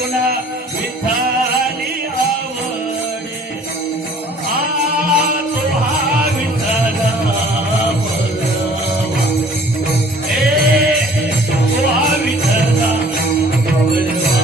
करुणा विठाली आवडे तो हा विठाला बोलवा तो हा विठाला बोलवा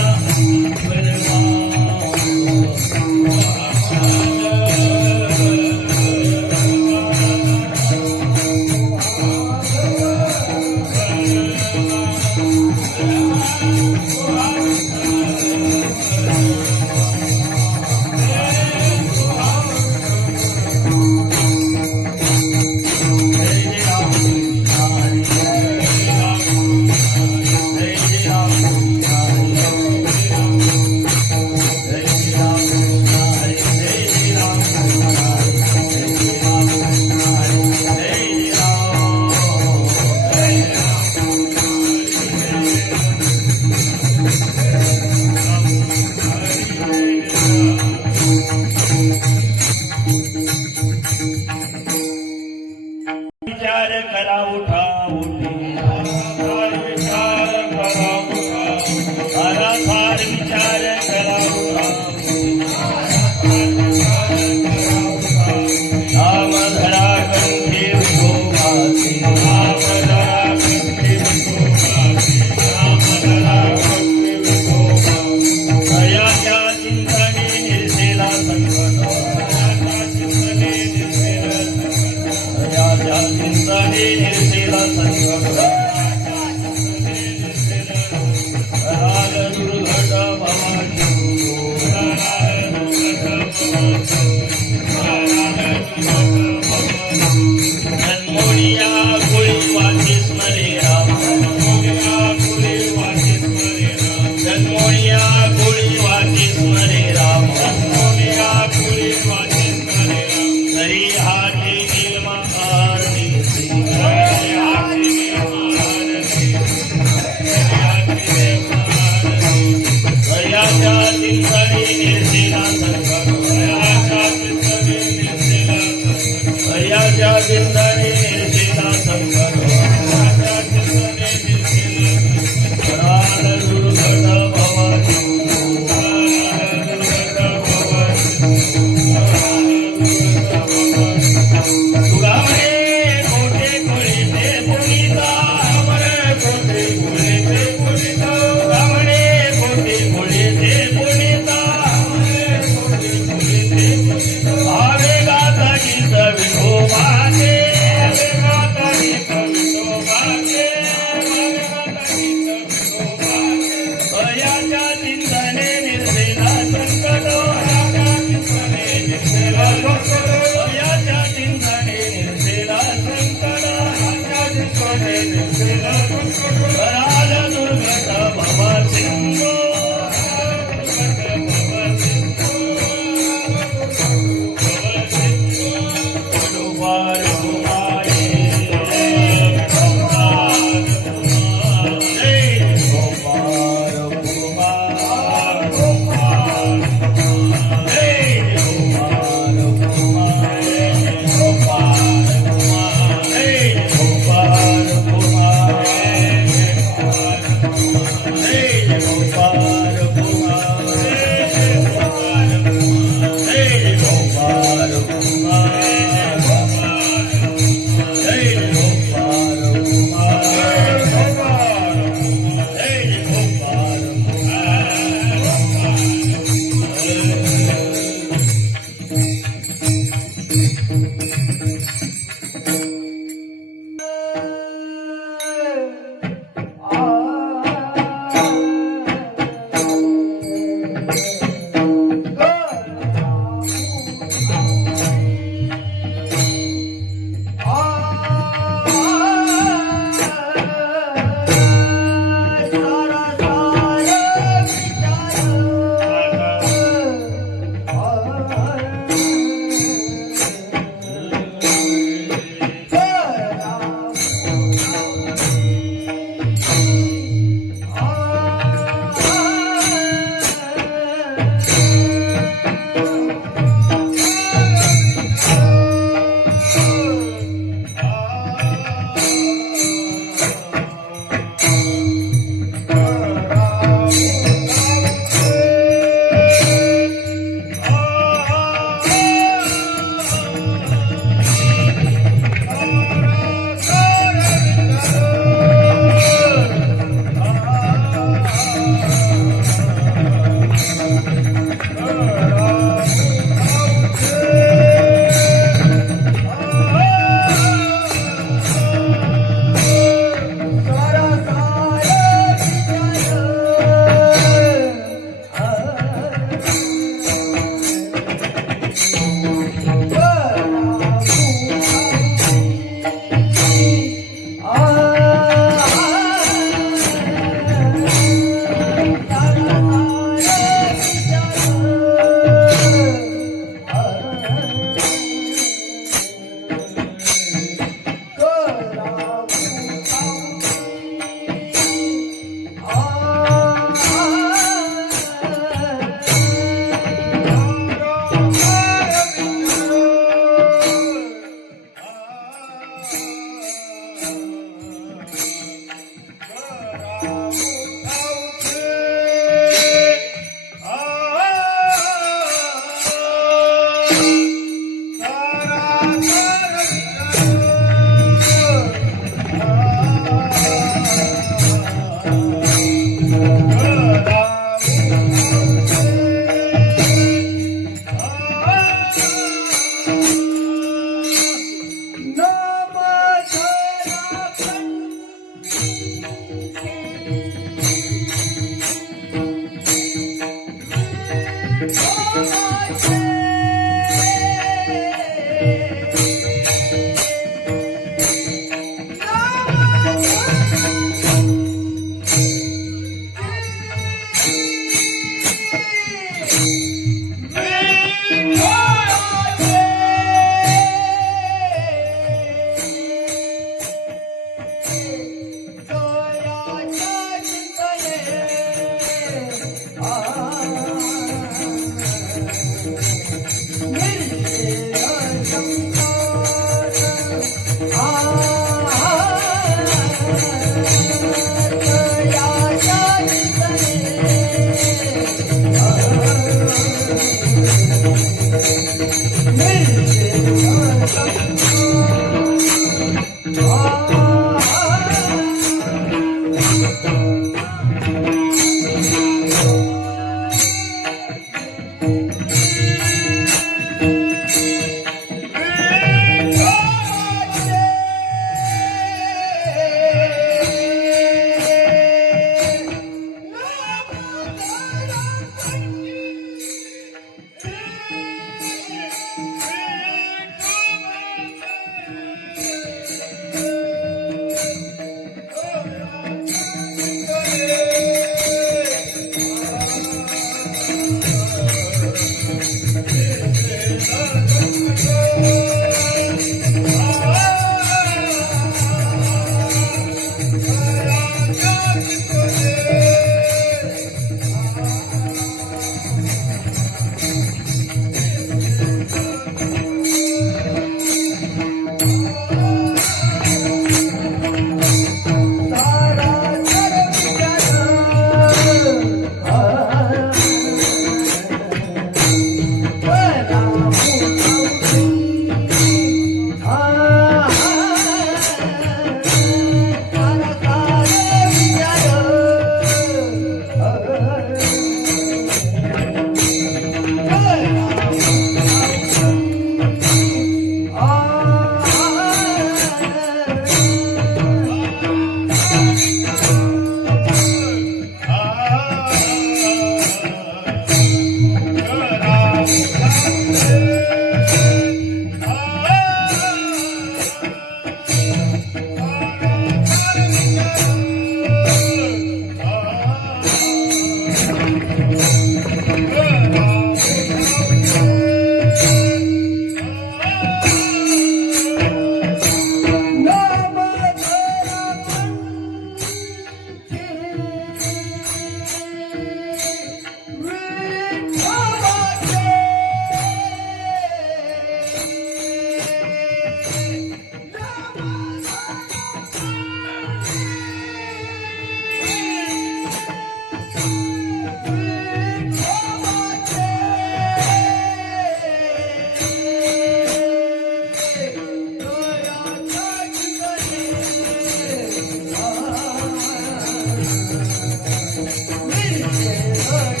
कृष्ण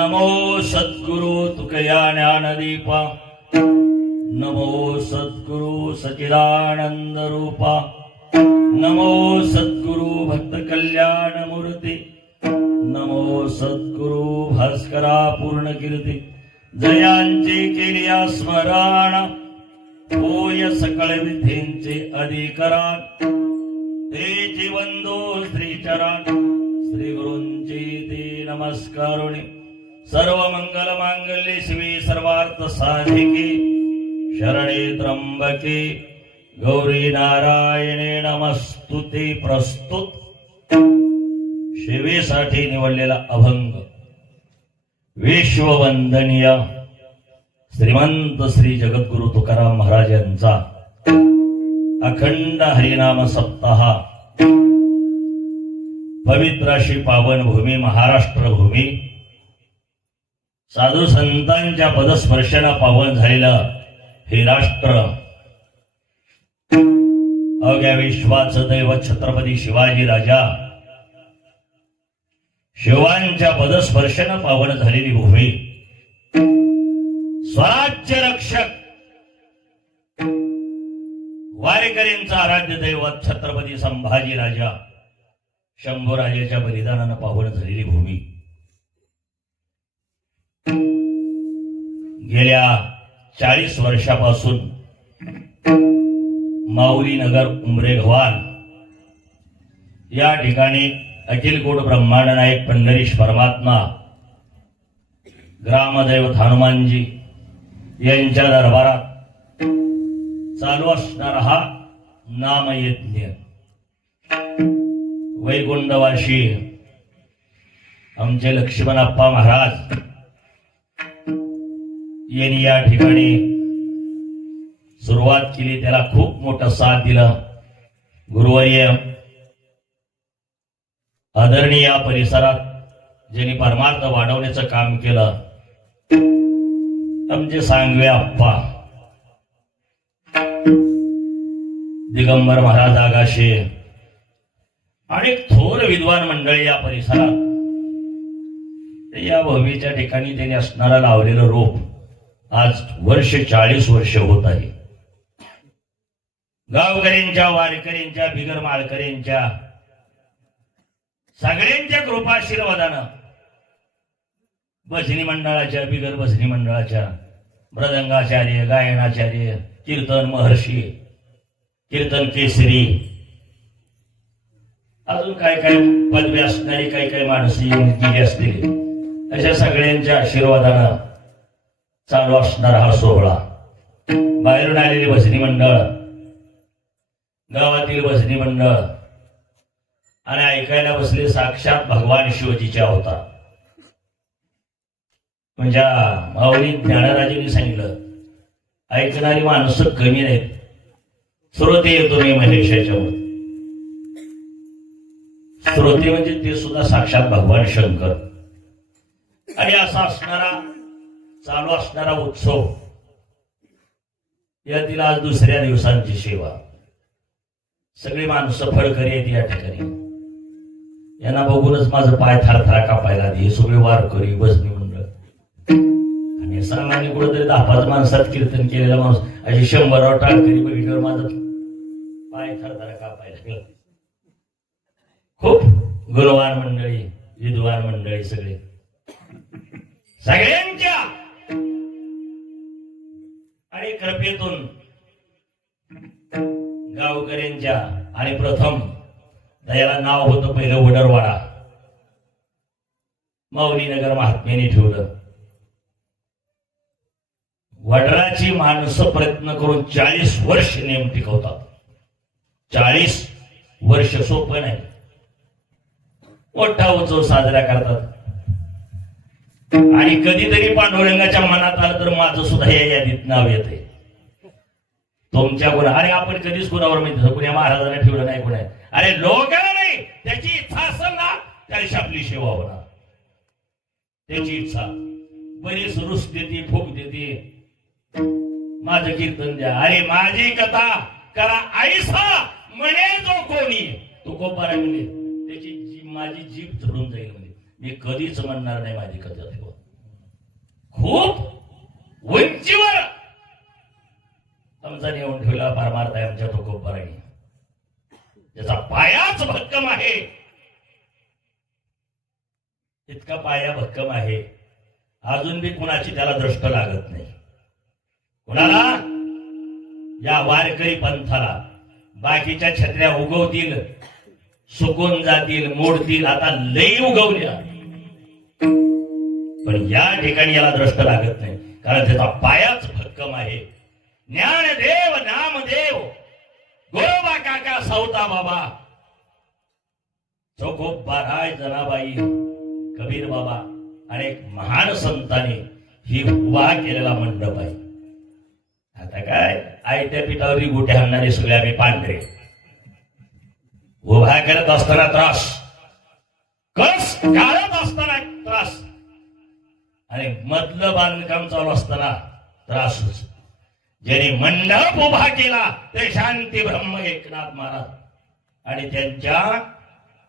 नमो सद्गुरु तुकया ज्ञानदीपा नमो सद्गुरु सच्चिदानंद रूपा नमो सद्गुरु भक्त कल्याण मूर्ती नमो सद्गुरु भास्करा पूर्ण कीर्ती जयांचे केलिया स्मरण होय सकळ विधींचे अधिकरण ते वंदो श्रीचरण श्री गुरूंचे ते नमस्कारुणी सर्व मंगल मांगल्ये शिवे सर्वार्थ साधिके शरणे त्र्यंबके गौरी नारायणे नमस्तुते. प्रस्तुत शिवेसाठी निवडलेला अभंग विश्ववंदनीय श्रीमंत श्री जगद्गुरु तुकाराम महाराज यांचा अखंड हरिनाम सप्ताह पवित्र अशी पावन भूमी महाराष्ट्र भूमी साधू संतांच्या पदस्पर्शाने पावन झालेलं हे राष्ट्र अवघ्या विश्वाचं दैवत छत्रपती शिवाजी राजा शिवांच्या पदस्पर्शाने पावन झालेली भूमी स्वराज्य रक्षक वारेकरींचा आराध्य दैवत छत्रपती संभाजी राजा शंभूराजाच्या बलिदानानं पावन झालेली भूमी गेल्या 40 वर्षापासून माऊली नगर उमरेगव्हाण या ठिकाणी अखिल कोट ब्रह्मांड नायक पंढरीश परमात्मा ग्रामदैवत हनुमानजी यांच्या दरबारात चालू असणारा हा नामयज्ञ वैकुंठवासी आमचे लक्ष्मणप्पा महाराज यांनी या ठिकाणी सुरुवात केली. त्याला खूप मोठा साथ दिला गुरुवर्य आदरणीय या परिसरात ज्यांनी परमार्थ वाढवण्याचं काम केलं आमचे सांगवे आप्पा दिगंबर महाराज आगाशे आणि थोर विद्वान मंडळी या परिसरात या भूमीच्या ठिकाणी त्यांनी असणारा लावलेलं रोप आज 40 वर्ष होत आहे. गावकऱ्यांच्या वारकऱ्यांच्या बिगर माळकऱ्यांच्या सगळ्यांच्या कृपाशीर्वादानं भजनी मंडळाच्या बिगर भजनी मंडळाच्या मृदंगाचार्य गायनाचार्य कीर्तन महर्षी कीर्तन केसरी अजून काय काय पदवी असणारी काही काही माणसं येऊन गेली असतील अशा सगळ्यांच्या आशीर्वादानं चालू असणारा हा सोहळा. बाहेरून आलेली भजनी मंडळ गावातील भजनी मंडळ आणि ऐकायला बसले साक्षात भगवान शिवजीचे अवतार. म्हणजे माऊली ज्ञानराजांनी सांगितलं ऐकणारी माणसं कमी नाहीत. श्रोते येतो मी महेशाच्या वर श्रोते म्हणजे ते सुद्धा साक्षात भगवान शंकर. आणि असा असणारा चालू असणारा उत्सव यातील आज दुसऱ्या दिवसांची सेवा सगळी माणसं फळकरी आहेत या ठिकाणी. यांना बघूनच माझं पाय थरथरा कापायला आधी. हे सगळे वारकरी भजनी मंडळ आणि सामान्य कुठेतरी 10-5 माणसात कीर्तन केलेला माणूस अशी 100 टाळकरी बघितल्यावर माझं पाय थरथरा कापायला लागला. खूप गुणवान मंडळी विद्वान मंडळी सगळे सगळ्यांच्या आणि कृपेतून गावकऱ्यांच्या आणि प्रथम त्याला नाव होतं पहिलं वडरवाडा माऊली नगर महात्म्याने ठेवलं. वडराची माणसं प्रयत्न करून 40 वर्ष नेम टिकवतात. 40 वर्ष सोपं नाही. मोठा उत्सव साजरा करतात आणि कधीतरी पांडुरंगाच्या मनात आलं तर माझं सुद्धा या यादीत नाव येते. तुमच्या गुन्हा अरे आपण कधीच गुणावर माहिती कुण्या महाराजांना ठेवलं नाही कुणा अरे लोकांना नाही त्याची इच्छा असेल ना त्याशी आपली सेवा होणार. त्याची इच्छा बरीच रुस देते फूक देते माझं कीर्तन द्या अरे माझी कथा करा आईसा म्हणे जो कोणी तो कोपारा म्हणे त्याची माझी जीभ झडून जाईल. म्हणजे मी कधीच म्हणणार नाही माझी कथा ठेवा. खूप उंचीवर आमचा नेऊन ठेवला परमार्थ आहे आमच्या तुकोबाराने. त्याचा पायाच भक्कम आहे, इतका पाया भक्कम आहे अजून बी कुणाची त्याला दृष्ट लागत नाही. कुणाला? या वारकरी पंथाला. बाकीच्या छत्र्या उगवतील, सुकून जातील, मोडतील, आता लई उगवल्या, पण या ठिकाणी याला दृष्ट लागत नाही, कारण त्याचा पायाच भक्कम आहे. ज्ञानदेव, नामदेव, गोरोबा काका, सौता बाबा, चोखोबाराय, जनाबाई, कबीर बाबा, अनेक महान संतांनी ही उभा केलेला मंडप आहे. आता काय आयत्या पिठावरी गोटे आणणारे सगळे आम्ही पांढरे. उभा करत असताना त्रास, कस काढत असताना त्रास, आणि मधलं बांधकाम चालू असताना त्रासच. ज्यांनी मंडप उभा केला ते शांती ब्रह्म एकनाथ महाराज, आणि त्यांच्या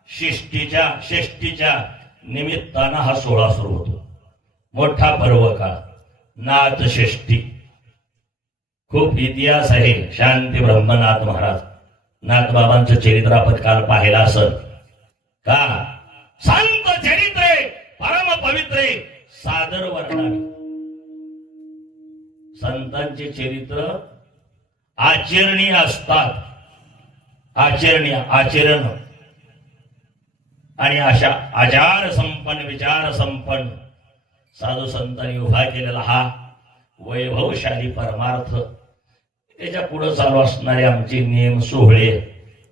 षष्टीच्या निमित्तानं हा सोहळा सुरू होतो. मोठा पर्व काळ, नाथ षष्टी. खूप इतिहास आहे शांती ब्रह्मनाथ महाराज. नाथबाबांचं चरित्र आपण काल पाहिलं असेल का? संत चरित्रे परम पवित्रे सादर वर्णावी. संतांचे चरित्र आचरणीय असतात, आचरण, आणि अशा आचार संपन्न, विचार संपन्न साधू संतांनी उभा केलेला हा वैभवशाली परमार्थ. त्याच्या पुढे चालू असणारे आमचे नियम सोहळे,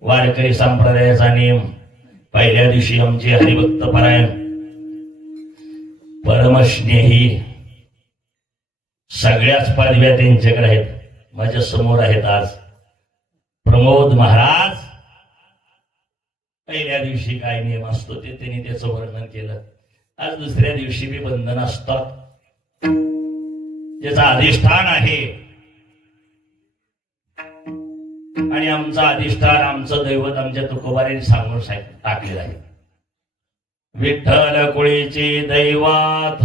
वारकरी संप्रदायाचा नियम. पहिल्या दिवशी आमचे हरिभक्त परायण, परमस्नेही, सगळ्याच पदव्या त्यांच्याकडे आहेत, माझ्या समोर आहेत आज. प्रमोद महाराज, पहिल्या दिवशी काय नियम असतो ते त्यांनी त्याचं वर्णन केलं. आज दुसऱ्या दिवशी बी बंधन असतात, त्याचा अधिष्ठान आहे, आणि आमचं अधिष्ठान, आमचं दैवत आमच्या तुकोबारांनी सांगून टाकलेलं आहे. विठ्ठल कुळीची दैवत.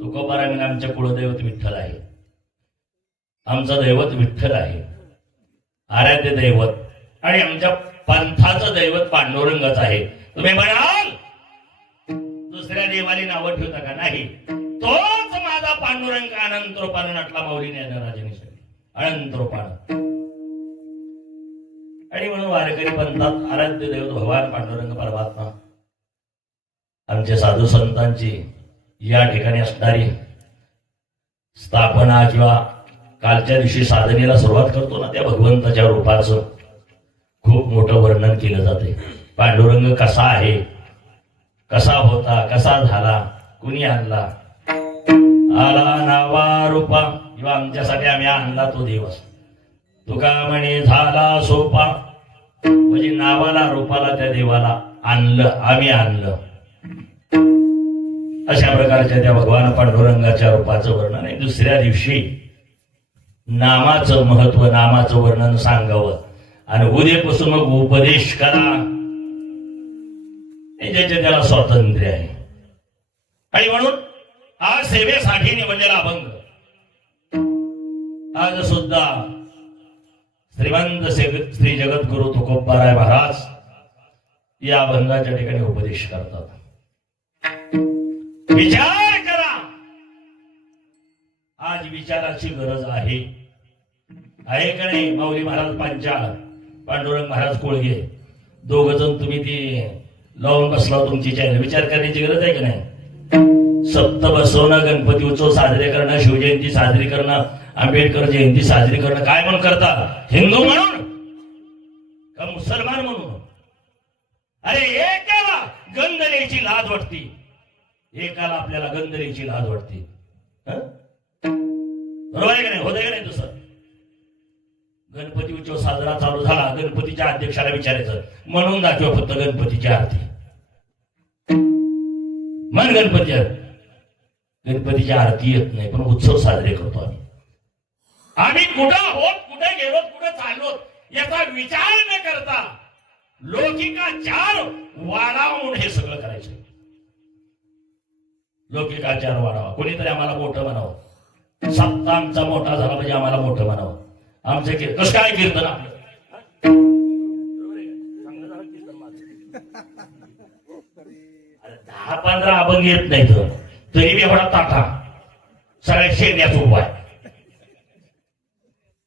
तुकोबारांनी आमच्या कुळदैवत विठ्ठल आहे, आमचं दैवत विठ्ठल आहे, आराध्य दैवत. आणि आमच्या पंथाचं दैवत पांडुरंगच आहे. तुम्ही म्हणाल दुसऱ्या देवाली नावं ठेवता का? नाही, तोच माझा पांडुरंग अनंत रूपानं नटला माऊली ज्ञानराजांनी, अनंत रूपानं. आणि म्हणून वारकरी पंथात आराध्य दैवत भगवान पांडुरंग परमात्मा. आमच्या साधू संतांची या ठिकाणी असणारी स्थापना किंवा कालच्या दिवशी साधनेला सुरुवात करतो ना, त्या भगवंताच्या रूपाचं खूप मोठं वर्णन केलं जाते. पांडुरंग कसा आहे, कसा होता, कसा झाला, कुणी आणला, आला नावा रूपा, किंवा आमच्यासाठी आम्ही आणला तो दिवस. तुका म्हणे झाला सोपा, म्हणजे नावाला रूपाला त्या देवाला आणलं, आम्ही आणलं. अशा प्रकारच्या त्या भगवान पांडुरंगाच्या रूपाचं वर्णन आहे. दुसऱ्या दिवशी नामाचं महत्व, नामाचं वर्णन सांगावं, आणि उद्यापासून मग उपदेश करा. ज्याचे त्याला स्वातंत्र्य आहे. आणि म्हणून आज सेवेसाठी निवडलेला अभंग, आज सुद्धा श्रीमंत श्री जगद्गुरु तुकोबाराय महाराज या अभंगाच्या ठिकाणी उपदेश करतात. विचार करा, आज विचाराची गरज आहे का नाही? माऊली महाराज पांचाळ, पांडुरंग महाराज कोळगे, दोघ जण तुम्ही ती लावून बसला तुमची चॅनल. विचार करण्याची गरज आहे का नाही? सप्त बसवणं, गणपती उत्सव साजरे करणं, शिवजयंती साजरी करणं, आंबेडकर जयंती साजरी करणं, काय म्हणून करता? हिंदू म्हणून का मुसलमान म्हणून? अरे एकाला गंध द्यायची लाज वाटती, एकाला आपल्याला गंध द्यायची लाज वाटते. बरोबर आहे का नाही? होतंय का नाही? दुसरं गणपती उत्सव साजरा चालू झाला, गणपतीच्या अध्यक्षाला विचारायचं, म्हणून दाखवा फक्त गणपतीची आरती. मन गणपतीची आरती येत नाही, पण उत्सव साजरे करतो आम्ही. आम्ही कुठं आहोत, कुठे गेलो, कुठे चाललो याचा विचार न करता लौकिकाचार वाढवून हे सगळं करायचं. लौकिकाचार वाढावा, कोणीतरी आम्हाला मोठं म्हणावं, सत्ता आमचा मोठा झाला म्हणजे आम्हाला मोठं म्हणावं. आमचे कसं काय कीर्तन आपलं 10-15 अभंग येत नाही तरी बी एवढा ताठा सगळ्या शेण्याचा उभा आहे.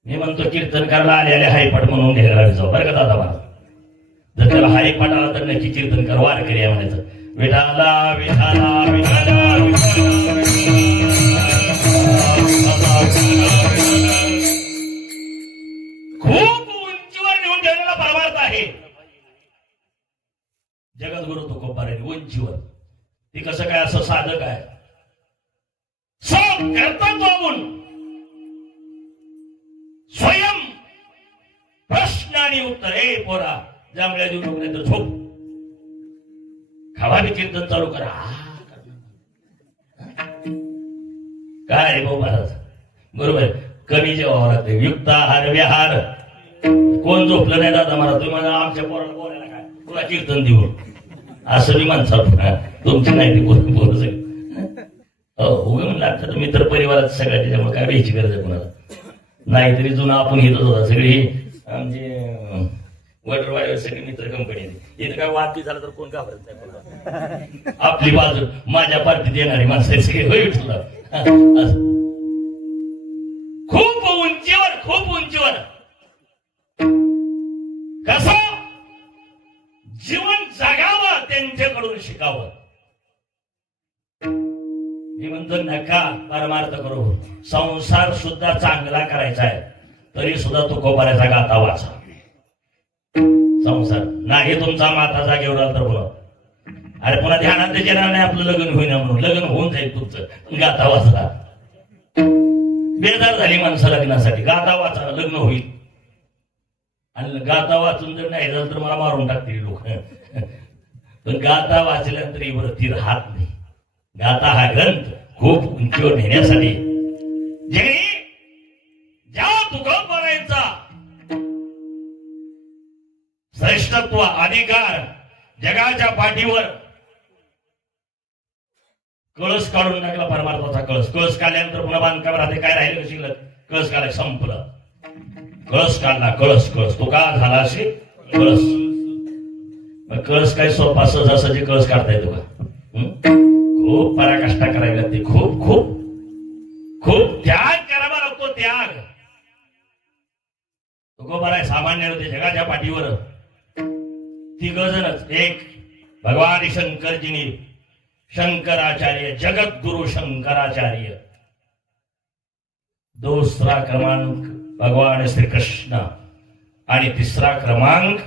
मी म्हणतो कीर्तन करायला आले हायपाट म्हणून घ्यायला जाऊ बरं का दादा. मला जर त्याला हायपाट आला तर नक्की कीर्तन कर, वारकरी आहे म्हणायचं. विठाला विठाला विठाला खूप उंचीवर नेऊन ठेवलेला परमार्थ आहे जगद्गुरु तुकोबारांनी. उंचीवर ती कसं काय, असं साधं काय कर्तव्य स्वयं प्रश्न आणि उत्तर. ए पोरा जांभळ्या देऊ नको नाही तर झोप, खावा बी कीर्तन चालू करा. काय रे भाऊ महाराज, बरोबर कमी जेव्हा लागते. युक्त आहार व्यवहार कोण झोपलं नाही दादा मला, तुम्ही मला आमच्या पोराला बोलायला काय तुला कीर्तन देऊ असं मी माणसाला तुमची नाही ती पोरं सगळी उगम लागतात. मित्र परिवारात सगळ्या त्याच्यामुळे काय भ्यायची गरज आहे कोणाला. नाहीतरी जुना आपण घेतच होता सगळी आमचे वडरवाडीवर सगळी मित्र कंपनी. इथं काय वाद झाला तर कोण घाबरत नाही, आपली बाजू माझ्या पार्टीत येणारी माणसं सगळे होईल तुला. खूप उंचीवर खूप उंचीवर कसं जीवन जगावं त्यांच्याकडून शिकावं. मी म्हणतो नका परमार्थ करू, संसार सुद्धा चांगला करायचा आहे तरी सुद्धा तुकोबाराचा गाथा वाचा. संसार नाही तुमचा माता जागेवर आला तर बोला, अरे पुन्हा ध्यानात येणार नाही आपलं लग्न होईना म्हणून. लग्न होऊन जाईल तुमचं, गाथा वाचला. बेजार झाली माणसं लग्नासाठी, गाथा वाचा लग्न होईल. आणि गाथा वाचून जर नाही झालं तर मला मारून टाकतील लोक. पण गाथा वाचल्यानंतर बरं ती राहत नाही. गाथा हा ग्रंथ खूप उंचीवर नेण्यासाठी ज्या तुकोबारांचा श्रेष्ठत्व अधिकार जगाच्या पाठीवर कळस काढून टाकला. परमार्थाचा कळस काढल्यानंतर पुन्हा बांधकाम राहते. काय राहिलं शिकलं, कळस काढाय संपलं. कळस काढला, कळस तो का झाला असे कळस. कळस काय सोपा सहजासहजी कळस काढता येतो का? खूप पराकाष्ठा करावी लागते, खूप खूप खूप त्याग करावा लागतो. त्याग तुकोबाराय सामान्य होते जगाच्या पाठीवर. तिघजणच, एक भगवान शंकरजीनी शंकराचार्य जगद्गुरु शंकराचार्य, दुसरा क्रमांक भगवान श्रीकृष्ण आणि तिसरा क्रमांक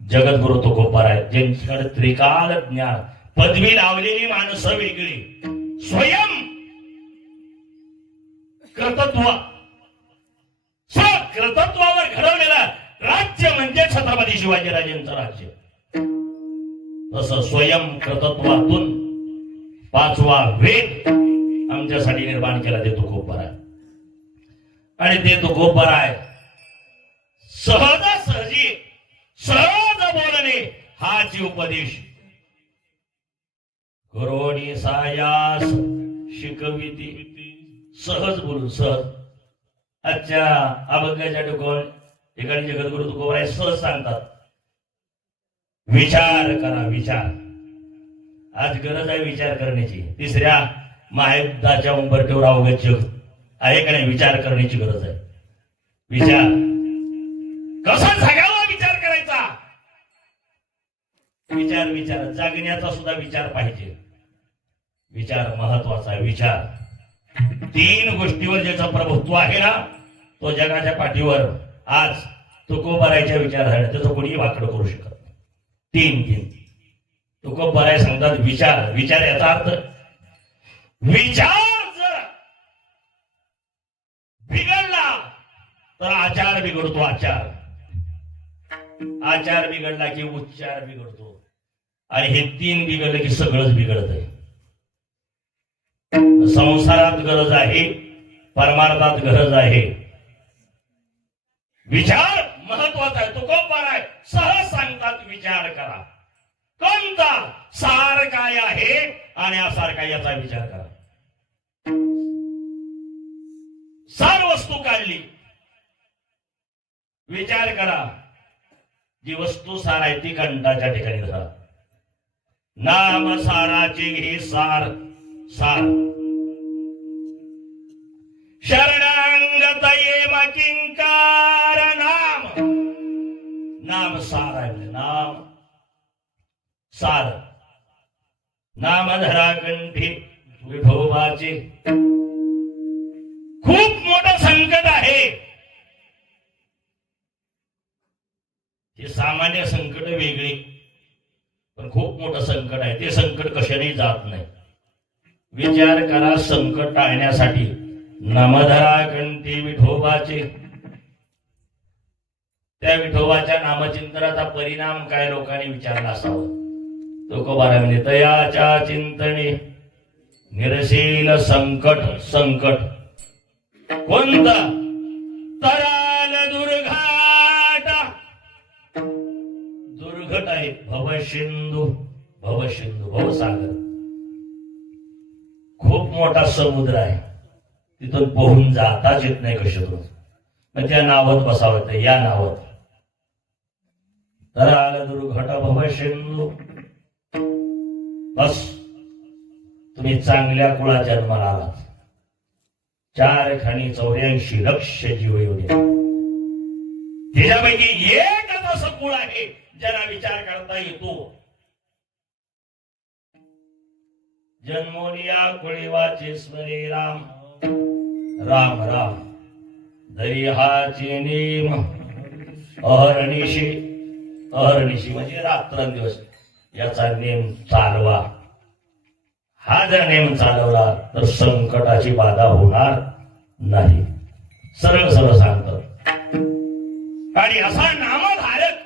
जगद्गुरु तुकोबाराय, ज्यांच्याकडे त्रिकाल ज्ञान पदवी लावलेली माणसं वेगळी. स्वयं कर्तृत्व कर्तृत्वावर घडवलेलं राज्य म्हणजे छत्रपती शिवाजीराजेंचं राज्य. तसं स्वयं कर्तृत्वातून 5वा वेद आमच्यासाठी निर्माण केला ते तुकोबाराय. आणि ते तुकोबाराय सहजासहजी सहज बोलणे हाची उपदेश. गुरुनी सायास शिकविती, सहज बोलून सहज. आजच्या अभंगाच्या ठिकाणी जगद्गुरु तुकोबाराय सहज सांगतात, विचार करा विचार. आज गरज आहे विचार करण्याची. तिसऱ्या महायुद्धाच्या उंबरठ्यावर अवघड जग आहे का नाही, विचार करण्याची गरज आहे. विचार कसा जगावा विचार करायचा. विचार जागण्याचा सुद्धा विचार पाहिजे. विचार महत्वाचा. विचार 3 गोष्टीवर ज्याचं प्रभुत्व आहे ना, तो जगाच्या पाठीवर आज तुकोबारायच्या विचार आहे, त्याचं कोणीही वाकडं करू शकत नाही. 3 तुकोबाराय सांगतात विचार याचा अर्थ विचार जर बिघडला तर आचार बिघडतो. आचार बिघडला की उच्चार बिघडतो. आणि हे 3 बिघडले की सगळंच बिघडत आहे. संसारात गरज आहे, परमार्थात गरज आहे. विचार महत्वाचा आहे. तुकोबाराय सहज सांगतात विचार करा. कोणता सार काय आहे आणण्यासारखा याचा विचार करा. सार वस्तू काढली, विचार करा, जी वस्तू सार आहे ती कंठाच्या ठिकाणी धरा. नाम साराची घे सार सार. शरणांगत येम किंकार नाम. नाम सार आहे, नाम सार. नाम धरा कंठी विठोबाचे. खूप मोठं संकट आहे. हे सामान्य संकट वेगळी, पण खूप मोठं संकट आहे. ते संकट कशाने जात नाही. विचार करा, संकट टाळण्यासाठी नामधरा कंठी विठोबाचे. त्या विठोबाच्या नामचिंतनाचा परिणाम काय लोकांनी विचारला असावा. तुकोबारा म्हणजे तयाच्या चिंतने निरशील संकट. संकट कोणतं? तराल दुर्घाट. दुर्घट आहे भवसिंधू. भवसिंधू भवसागर, खूप मोठा समुद्र आहे. तिथून पोहून जाताच येत नाही कशातून. मग त्या नावात बसावं, या नावात. तराल दुर्घट भवसिंधू. बस तुम्ही चांगल्या कुळा जन्माला आलात. 4,84 लक्ष जीव येऊ द्या. त्याच्यापैकी एकच असं कुळ आहे ज्याला विचार करता येतो. जन्मोनिया कुळीवाचे स्मरे राम. राम राम दरिहाचे नेम. अहर्निशी. अहर्निशी म्हणजे रात्रंदिवस याचा नेम चालवा. हा जर नेम चालवला तर संकटाची बाधा होणार नाही. सरळ सरळ सांगतात. आणि असा नामधारक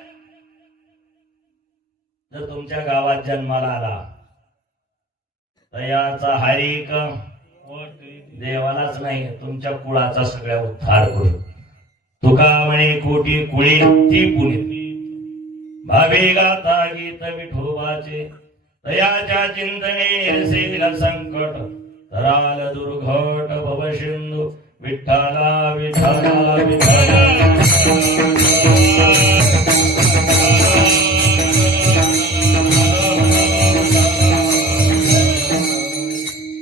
जर तुमच्या गावात जन्माला आला तर याचा हरिक देवालाच नाही, तुमच्या कुळाचा सगळ्या उद्धार करू. तुका म्हणे कोटी कुळी ती पुनीत. भावे गाता गीत विठोबाचे. तयाच्या चिंतने निरसेल संकट. तराल दुर्घट भवसिंधू. विठ्ठला विठ्ठला विठ्ठला.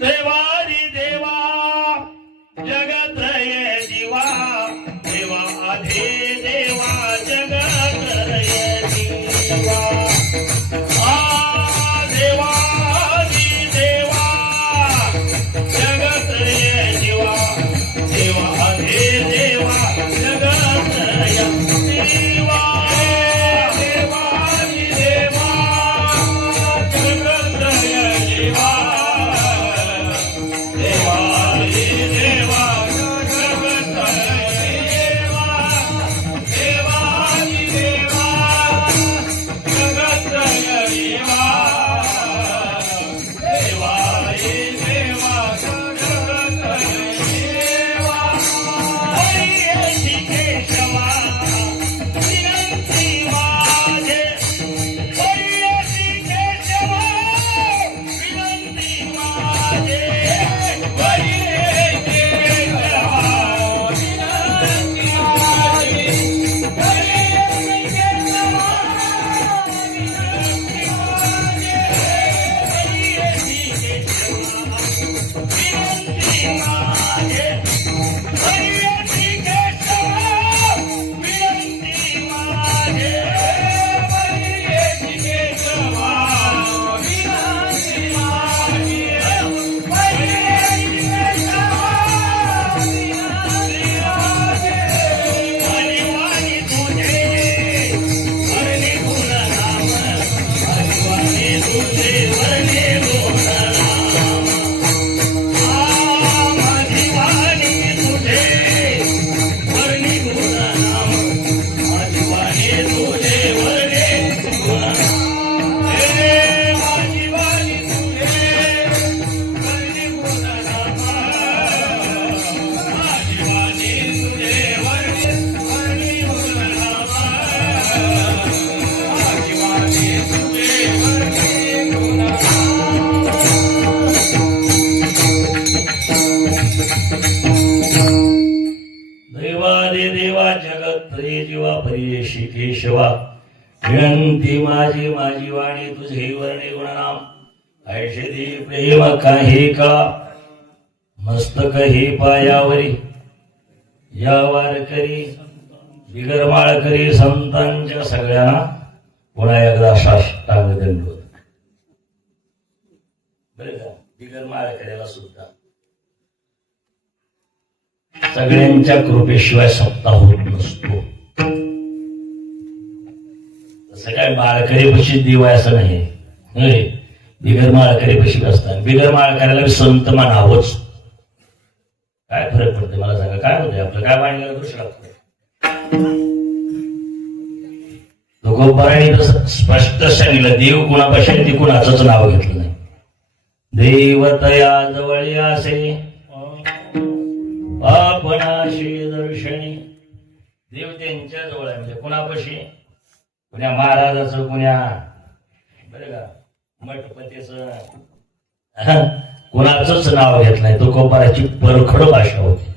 देवारी देवा जगत्रय जीवा. देवा आधे देवा जगत्रय जीवा. परेशी केशवा विनंती माझी माझी वाणी तुझे वर्णे गुणनाम ऐषधी प्रेम काही कळा मस्तक हे पायावरी या वारकरी बिगर माळकरी संतांच्या सगळ्यांना पुन्हा एकदा साष्टांग दंडवत. बरं का, बिगर माळकऱ्याला सुद्धा सगळ्यांच्या कृपेशिवाय सत्ता होत नसतो. तसं काय माळकरी पशी देव आहे असं नाही. बिगर माळकरी पशी असतात. बिगर माळकऱ्याला संत म्हणावंच. काय फरक पडते मला सांगा, काय होते आपलं, काय मांडलेलं दोष लागतो. तुकोबारांनी स्पष्ट सांगितलं, देव कुणापाशी ती कुणाचंच नाव घेतलं नाही. देवतया जवळ असे पापनाशी दर्शनी. देव त्यांच्या जवळ आहे, म्हणजे कुणापाशी, कुण्या महाराजाचं, कुण्या बरं का मठपतीच कुणाचंच नाव घेत नाही. तुकोबाराची परखड भाषा होती.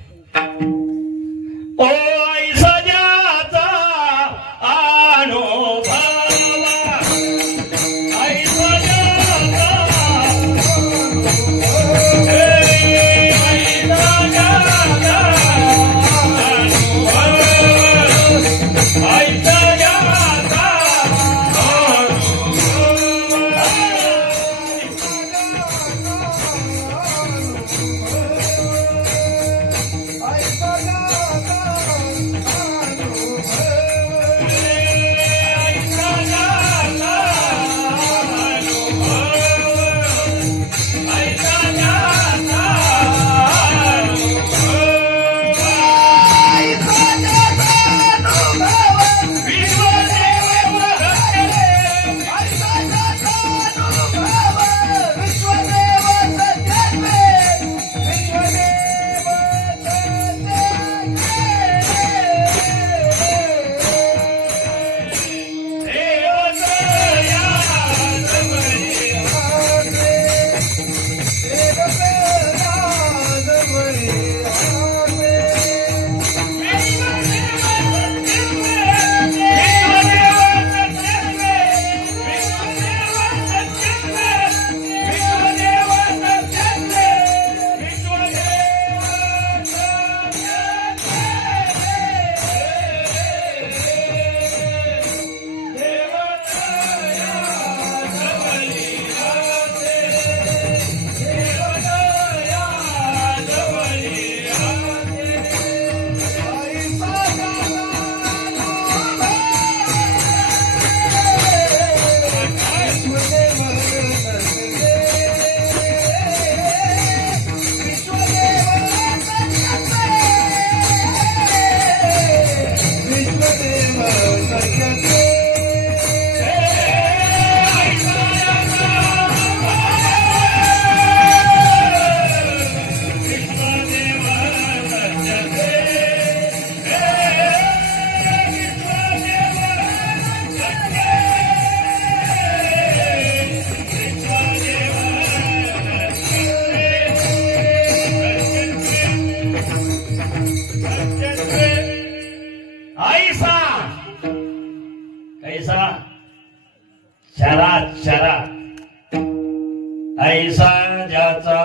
ऐसा ज्याचा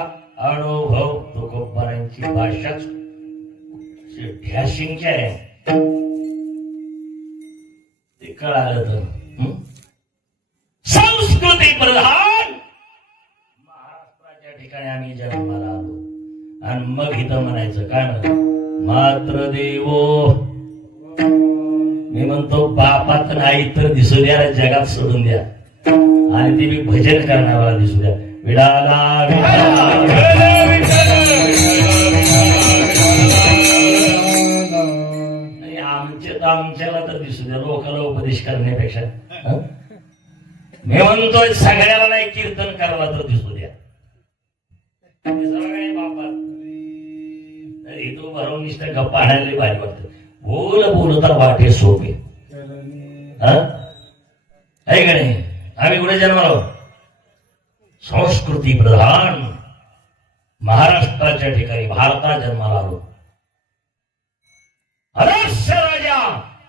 अनुभव तुकोबारांची भाषाच ढ्याशिंग आहे ते कळालं तर. संस्कृती प्रधान महाराष्ट्राच्या ठिकाणी आम्ही जन्माला आलो आणि मग इथं म्हणायचं काय म्हणत मात्र देवो. मी म्हणतो बापात नाही तर दिसू द्या, जगात सोडून द्या आणि ते मी भजन करणारा दिसू द्या. विडाला आमच्याला तर दिसू द्या, लोकांना उपदेश करण्यापेक्षा. मी म्हणतोय सगळ्याला नाही, कीर्तन करायला तर दिसू द्या. बापात तू भरवून निष्ठ गप्पा आणायला भारी वाटत. बोल तर वाटे सोपे आहे का नाही. आम्ही कुठे जन्मालो, संस्कृती प्रधान महाराष्ट्राच्या ठिकाणी भारतात जन्माला आलो. अरस्य राजा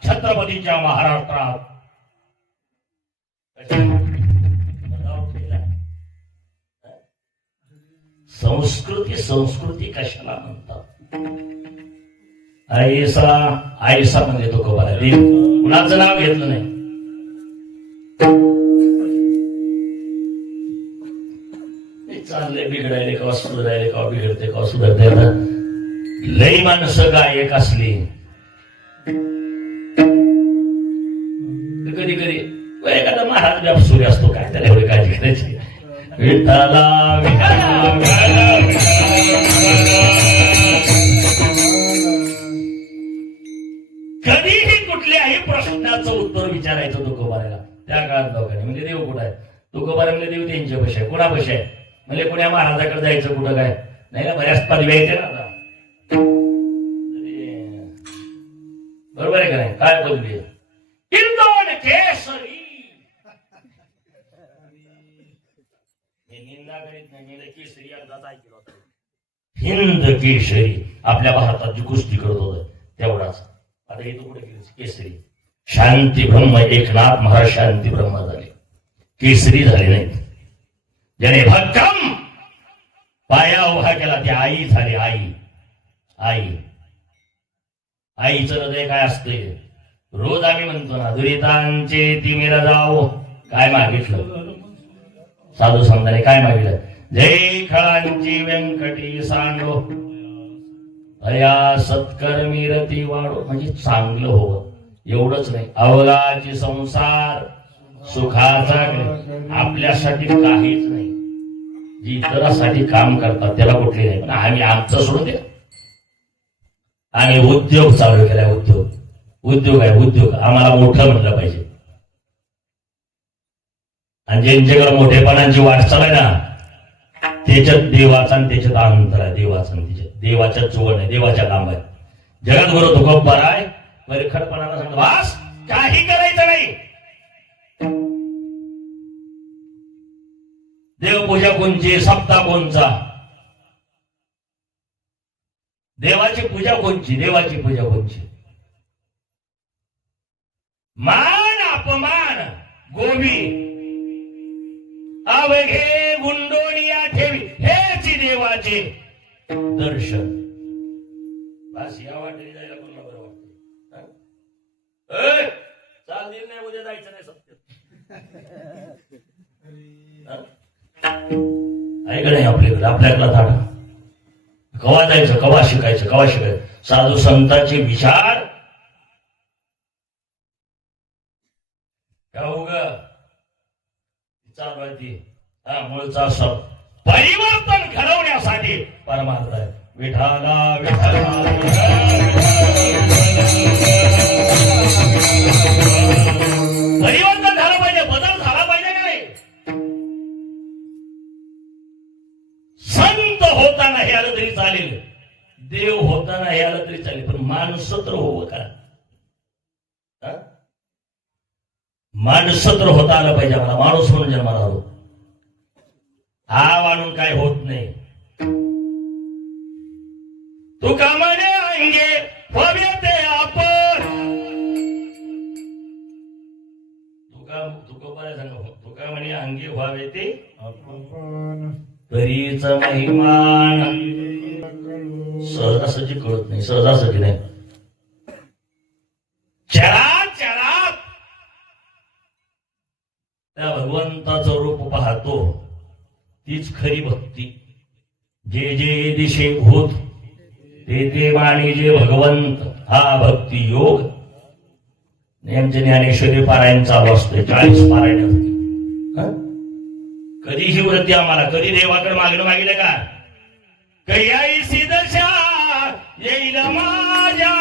छत्रपतीच्या महाराष्ट्रात संस्कृती कशाला म्हणतात? आईसा म्हणजे तो कबाला देव, कुणाचं नाव घेतलं नाही. चाललंय बिघडायले का सुधारायले का बिघडते का सुधारते. लई माणसं गायक असली कधी कधी एखादा महाराज व्यापसुरी असतो, काय त्याला एवढी काळजी करायची. विठ्ठला कधीही कुठल्याही प्रश्नाचं उत्तर विचारायचं तुकोबाऱ्याला. त्या काळात लोकांनी म्हणजे देव कुठं आहे, तुकोबारा म्हणजे देव त्यांच्या पशी आहे. कोणापाशी आहे म्हणजे कोण्या महाराजाकडे जायचं कुठं काय नाही ना, बऱ्याच पदव्या येते ना आता. बरोबर आहे का नाही? काय पदवी आहे? हिंदोन केसरी. निंदा करीत नाही, केसरी अर्धाच ऐकलं होतं. हिंद केसरी आपल्या भारतात जी कुस्ती करत होत तेवढाच. आता हे तू कुठे केसरी? शांती ब्रह्म एकनाथ महाराज शांती ब्रह्म झाले, केसरी झाले नाहीत. ज्याने भक्कम पाया उभा केला ते आई झाले. आईचं हृदय काय असते? रोज आम्ही म्हणतो ना, दुरितांचे तिमिर जाओ. काय मागितलं साधू संतांनी? काय मागितलं? जय खळांची व्यंकटी सांडो, अया सत्कर्मी रती वाढो. म्हणजे चांगलं हो, एवढंच नाही. अवघाची संसार सुखाचा, आपल्यासाठी काहीच नाही. जी इतरांसाठी काम करतात त्याला कुठली नाही. पण आम्ही आमचं सोडून द्या. आम्ही उद्योग चालू केलाय. उद्योग आहे. उद्योग आम्हाला मोठं म्हणलं पाहिजे. आणि ज्यांच्याकडे मोठेपणाची वाटचाल आहे ना, त्याच्यात देवाचा आणि त्याच्यात अंतर आहे. देवाचा आणि त्याच्यात देवाच्या चोवण आहे, देवाच्या लांब आहे. जगात बरोबर तो खूप बरा आहे. परिखडपणाला सांगतो वास काही करायचं नाही. देवपूजा कोणची? सप्ता कोणचा? देवाची पूजा कोणची? देवाची पूजा कोणची? मान अपमान गोबी अवघे गुंडोनिया ठेवी, हेच देवाचे दर्शन. बस या वाटेने जायला कोणाला बरं वाटते? चाल दिल नाही, उद्या जायचं नाही सत्य. ऐकलं नाही आपल्याकडे धाडा. कवा जायचं, कवा शिकायचं. साधू संतांचे विचार का उगा चालू आहे ती मूळचा सब परिवर्तन घडवण्यासाठी परमार्थ आहे. विठाला परिवर्तन झालं पाहिजे, बदल झाला पाहिजे का नाही? संत होताना हे आलं तरी चालेल, देव होताना हे आलं तरी चालेल, पण माणसं तर होवं का? माणसं तर होता आलं पाहिजे. मला माणूस म्हणून जन्माला आलो. हा मानून काय होत नाही. तू कामाने अंगे हवे आपण. तुका बरं सांग, तुका म्हणे अंगे व्हावे ते तरीच महिमान. सहजासहजी कळत नाही, सहजासहजी नाही. चरात त्या भगवंताचं रूप पाहतो, तीच खरी भक्ती. जे जे दिशे भूत ते वाणी जे भगवंत, हा भक्ती योग. नेमचे ज्ञानेश्वरी पारायण चालू असते, 40 पारायण असते. कधी ही वृत्ती आम्हाला, कधी देवाकडे मागणं मागितलं का? कैयाईसी दशा येईल माझ्या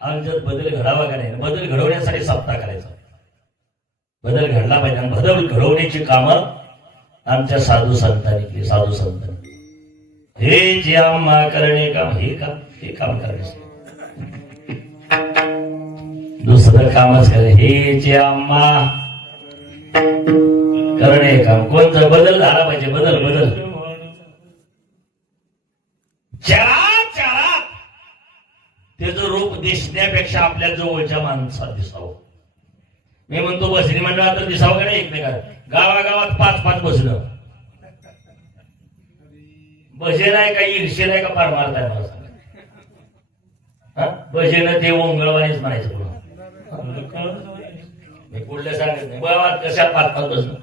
आमच्यात बदल घडावा का नाही, बदल घडवण्यासाठी सप्ताह करायचा, बदल घडला पाहिजे. आणि बदल घडवण्याची कामं आमच्या साधू संतांनी केली. साधू संतांनी हे जे आम्हा करणे काम, हे काम करायचं, दुसरं कामच करे. हे जे आम्हा करणे काम, कोणतं बदल झाला पाहिजे. बदल बदल चराचरात त्याचं रूप दिसण्यापेक्षा आपल्या जवळच्या माणसात दिसावं. मी म्हणतो बसरी मंडळात तर दिसावं का नाही एकमेकाला. गावागावात 5-5 बसणं भजन आहे काही ईर्षे नाही का पार मारताय मला सांगा. भजन ते ओंगळवाणीच म्हणायचं पुन्हा. मी पुढल्या सांगत नाही गावात कशा 5-5 बसणं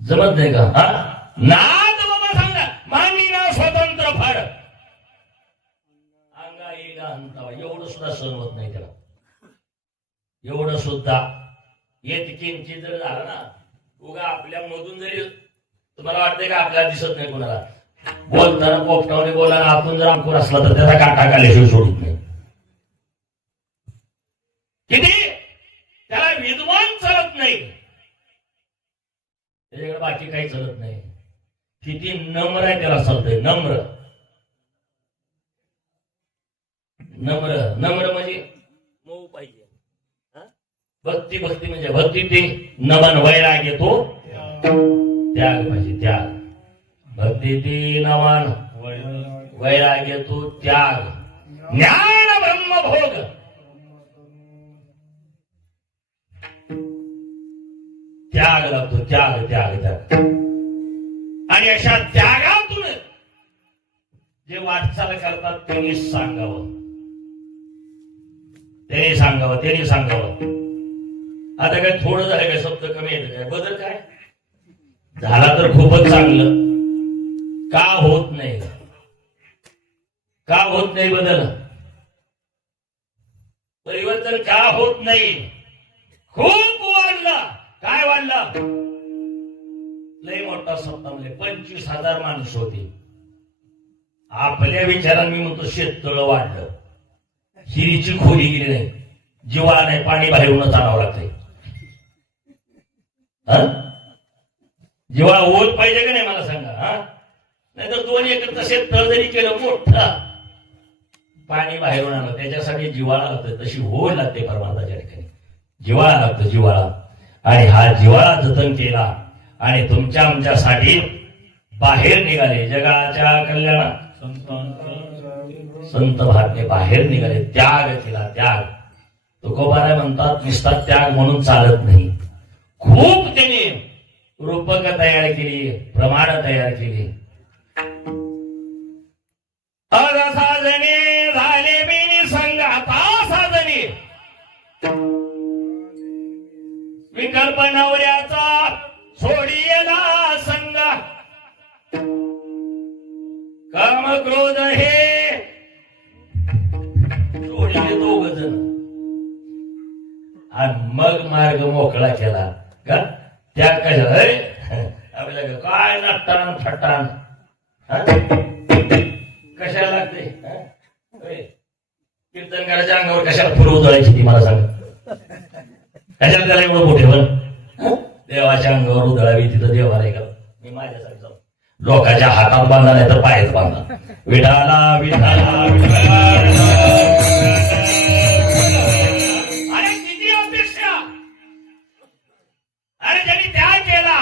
जमत नाही का. नाद बाबा सांगा मानिना स्वतंत्र फाड अंगा येईला अंतावा, एवढं सुद्धा सहन होत नाही त्याला. एवढं सुद्धा येत किंचित जर झालं ना, उगा आपल्या मधून जरी तुम्हाला वाटतंय का आपल्याला दिसत नाही कोणाला, बोलताना पोपटावणे बोला, आपण जर अंकुर असला तर त्याचा काटा काल्याशिवाय सोडत नाही. किती त्याला विद्वान चालत नाही, त्याच्याकडे बाकी काही चालत नाही. किती नम्र आहे त्याला चालतंय. नम्र नम्र नम्र म्हणजे मऊ पाहिजे. भक्ती भक्ती म्हणजे भक्ती ते नमन वैराग येतो त्याग पाहिजे. त्याग भक्ती ती नमन वैराग येतो त्याग ज्ञान ब्रह्मभोग. त्याग लागतो त्याग त्याग त्याग. आणि अशा त्यागातून जे वाटचाल करतात त्यांनी सांगावं, त्यांनी सांगावं, त्यांनी सांगावं. आता काय थोडं झालं काय, शब्द कमी येतं काय, बदल काय झाला तर खूपच चांगलं. का होत नाही, का होत नाही बदल, परिवर्तन का होत नाही. खूप वाढलं. काय वाढलं, लय मोठा सप्ताह म्हणजे 25,000 माणसं होती. आपल्या विचारांनी मी म्हणतो शेततळ वाढलं, हिरीची खोली गेली नाही, जिवाळा नाही, पाणी बाहेरूनच आणावं लागतंय. जिवाळा ओत पाहिजे का नाही मला सांगा. नाहीतर 2 एकरचं शेततळ जरी केलं मोठं, पाणी बाहेरून आणलं त्याच्यासाठी जिवाळा लागतं. तशी होड लागते परमार्थाच्या ठिकाणी, जिवाळा लागतं जिवाळा. आणि हा जिवाळा जतन केला आणि तुमच्या आमच्यासाठी बाहेर निघाले. जगाच्या कल्याणात संत महात्मे बाहेर निघाले, त्याग केला. त्याग तुकोबाराय म्हणतात नुसता त्याग म्हणून चालत नाही. खूप त्यांनी रूपक तयार केली, प्रमाण तयार केली. साजने झाले बिनी संगाता साजने, विकल्प नवऱ्याचा सोडियला संगा, काम क्रोध हे सोडिले 2 जण आणि मग मार्ग मोकळा केला. का त्या कशा आपल्याला काय नट्टान फटान कशाला लागते. कीर्तनकाराच्या अंगावर कशाला फुलं उधळायची ती मला सांग. कशाला त्याला एवढं मोठे पण देवाच्या अंगावर उधळावी तिथं देवाला का मी माझ्यासाठी जाऊ लोकांच्या हातात बांधा नाही तर पायात बांधा विठाला विठाला अरे किती अपेक्षा अरे ज्यांनी त्याग केला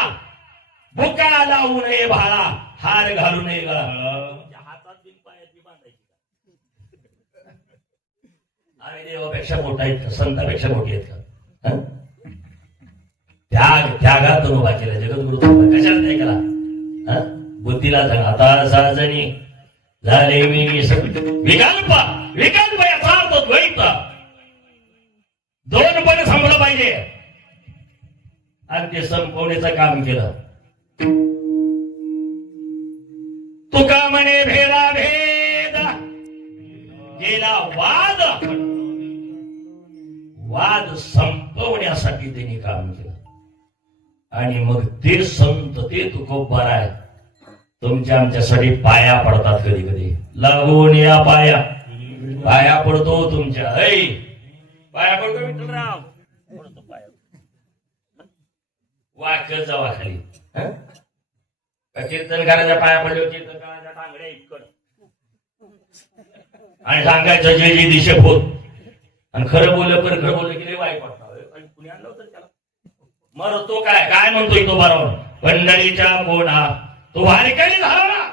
भुका लावू नये भाळा हार घालू नये गळा हातात बिन पायात बी बांधायची आम्ही देवापेक्षा मोठा आहेत का संतापेक्षा मोठी आहेत का त्यागात उभा केला जगद्गुरु कशाला नाही केला बुद्धीला सांग आता सहजणी झाले विकल्प याचा अर्थ द्वैत दोन पण सांभाळलं पाहिजे आणि ते संपवण्याचं काम केलं तुका म्हणे भेदा भेद गेला वाद संपवण्यासाठी त्यांनी काम केलं आणि मग ते संत ते तुकोबार आहे तुमच्या आमच्यासाठी पाया पडतात कधी कधी लागून या पाया पडतो तुमच्या ऐ पाया पडतो विठ्ठलराव पडतो पाया वाकत जावा खाली कीर्तनकाराच्या पाया पडले कीर्तनकाराच्या टांगड्या इतकड आणि सांगायचं जे जे दिशे होत आणि खरं बोललं तर खरं बोललं की लय वाईट वाटतं आणि कुणी आणलं होतं त्याला मग तो काय म्हणतोय तो बरोबर पंढरीच्या कोणा तो वारकरी झाला ना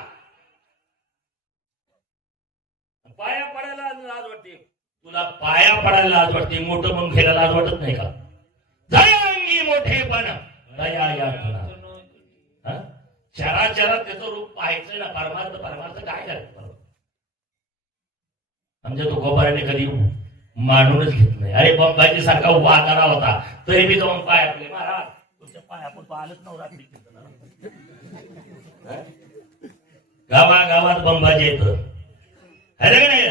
पाया पडायला लाज वाटते तुला पाया पडायला लाज वाटते मोठं म्हणून खेळायला लाज वाटत नाही का दयांगी मोठेपण दया या चराचरात त्याचं रूप पाहायचं ना परमार्थ काय झालं आमच्या तो गोपाराने कधी मानूनच घेत नाही अरे बंबाजी सारखा वातारा होता तरी मी जाऊन पाया पडले महाराज तुमच्या पाया पडतो आलंच नवरात्री गावागावात बंबाजी येत आहे का नाही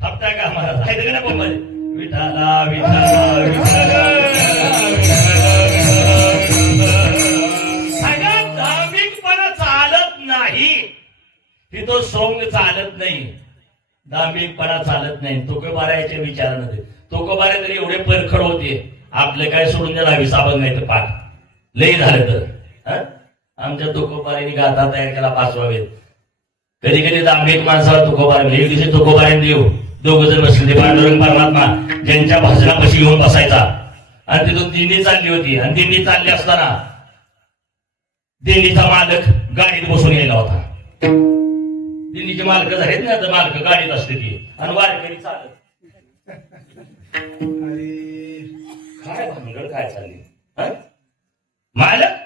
हप्ता का महाराज आहे का नाही बंबाजी विठाला विठाला सगळ्यात धार्मिकपणा चालत नाही तिथं सोंग चालत नाही दांभिकपणा चालत नाही तुकोबाराच्या विचारानं तुकोबारा तरी एवढे परखड होते आपले काय सोडून द्यायला विसाबंग नाही तर पाठ लय झालं तर आमच्या तुकोबारांनी गाथा तयार केला 5 वेळेत कधी कधी दांभिक माणसाला तुकोबारा एक दिवशी तुकोबाराने देऊ दोघ जण बसले पांडुरंग परमात्मा ज्यांच्या भाजनापाशी घेऊन बसायचा आणि तिथून दिंडी चालली होती आणि दिंडी चालली असताना दिंडीचा मालक गाडीत बसून यायला होता दिल्लीचे मालक झालेत ना तर मालक गाडीत असते ती आणि वारकरी चालत काय भानगड काय चालली मालक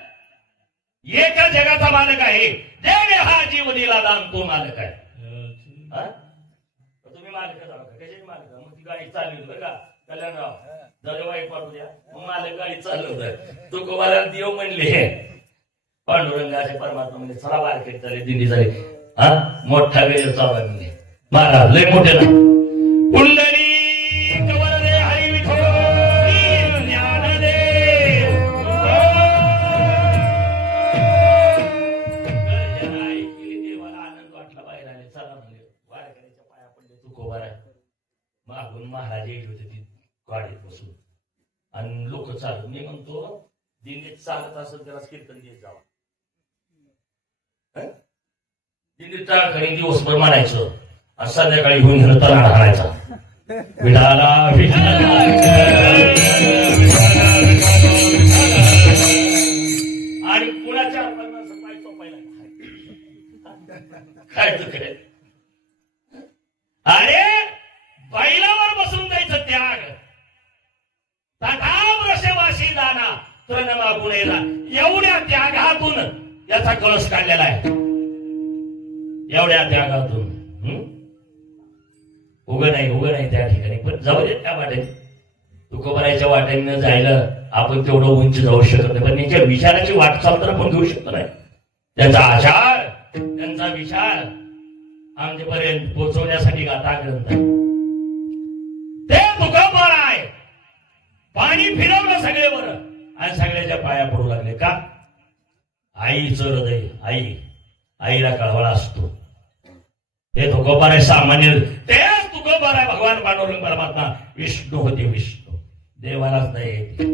एका जगाचा मालक आहे देणे हा जीव दिला दान तो मालक आहे तुम्ही मालक कशाची मालक मग ती गाडी चालली होती बरं का कल्याणराव जरा वाईट पाठवू द्या मग मालक गाडी चाललं होतं तो कोबाला देव म्हणले पांडुरंगाचे परमात्मा म्हणजे चला वारकरी झाले दिंडी झाली मोठा वेळ चालला म्हणजे महाराज लय मोठे ना कुंडली कवरदे हरी विठो ज्ञानदेव गर्जना ऐकली देवाला आनंद वाटला बाहेर आले चला म्हणजे वारकऱ्याच्या पाया पडले तुकोबार मागून महाराज येत होते ती गाडीत बसून आणि लोक चालत मी म्हणतो दिंडीत चालत असेल त्याला कीर्तन देत जावा दिवसभर म्हणायचं आणि संध्याकाळी घेऊन घेणं तलाड हाणायचा विठाला आणि कुणाच्या पाय चोपायला काय दुखरे अरे बैलावर बसून जायचं त्याग तथाप्रशवाशी दाना तृण मागून एवढ्या त्यागातून याचा कळस काढलेला आहे एवढ्या त्यागातून उग नाही त्या ठिकाणी पण जाऊ दे त्या वाटेने तुकोबाराच्या वाटेने जायला आपण तेवढं उंच जाऊ शकत नाही पण त्यांच्या विचाराची वाटचाल तर आपण घेऊ शकतो नाही त्यांचा आचार त्यांचा विचार आमच्यापर्यंत पोहोचवण्यासाठी गाथा ग्रंथ ते तुकोबार आहे पाणी फिरवलं सगळेवर आणि सगळ्याच्या पाया पडू लागले का आईचं हृदय आईला कळवळा असतो ते तुकोबार आहे सामान्य तेच तुकोबार आहे भगवान पांडुरंग परमात्मा विष्णू होते विष्णू देवालाच नाही येते.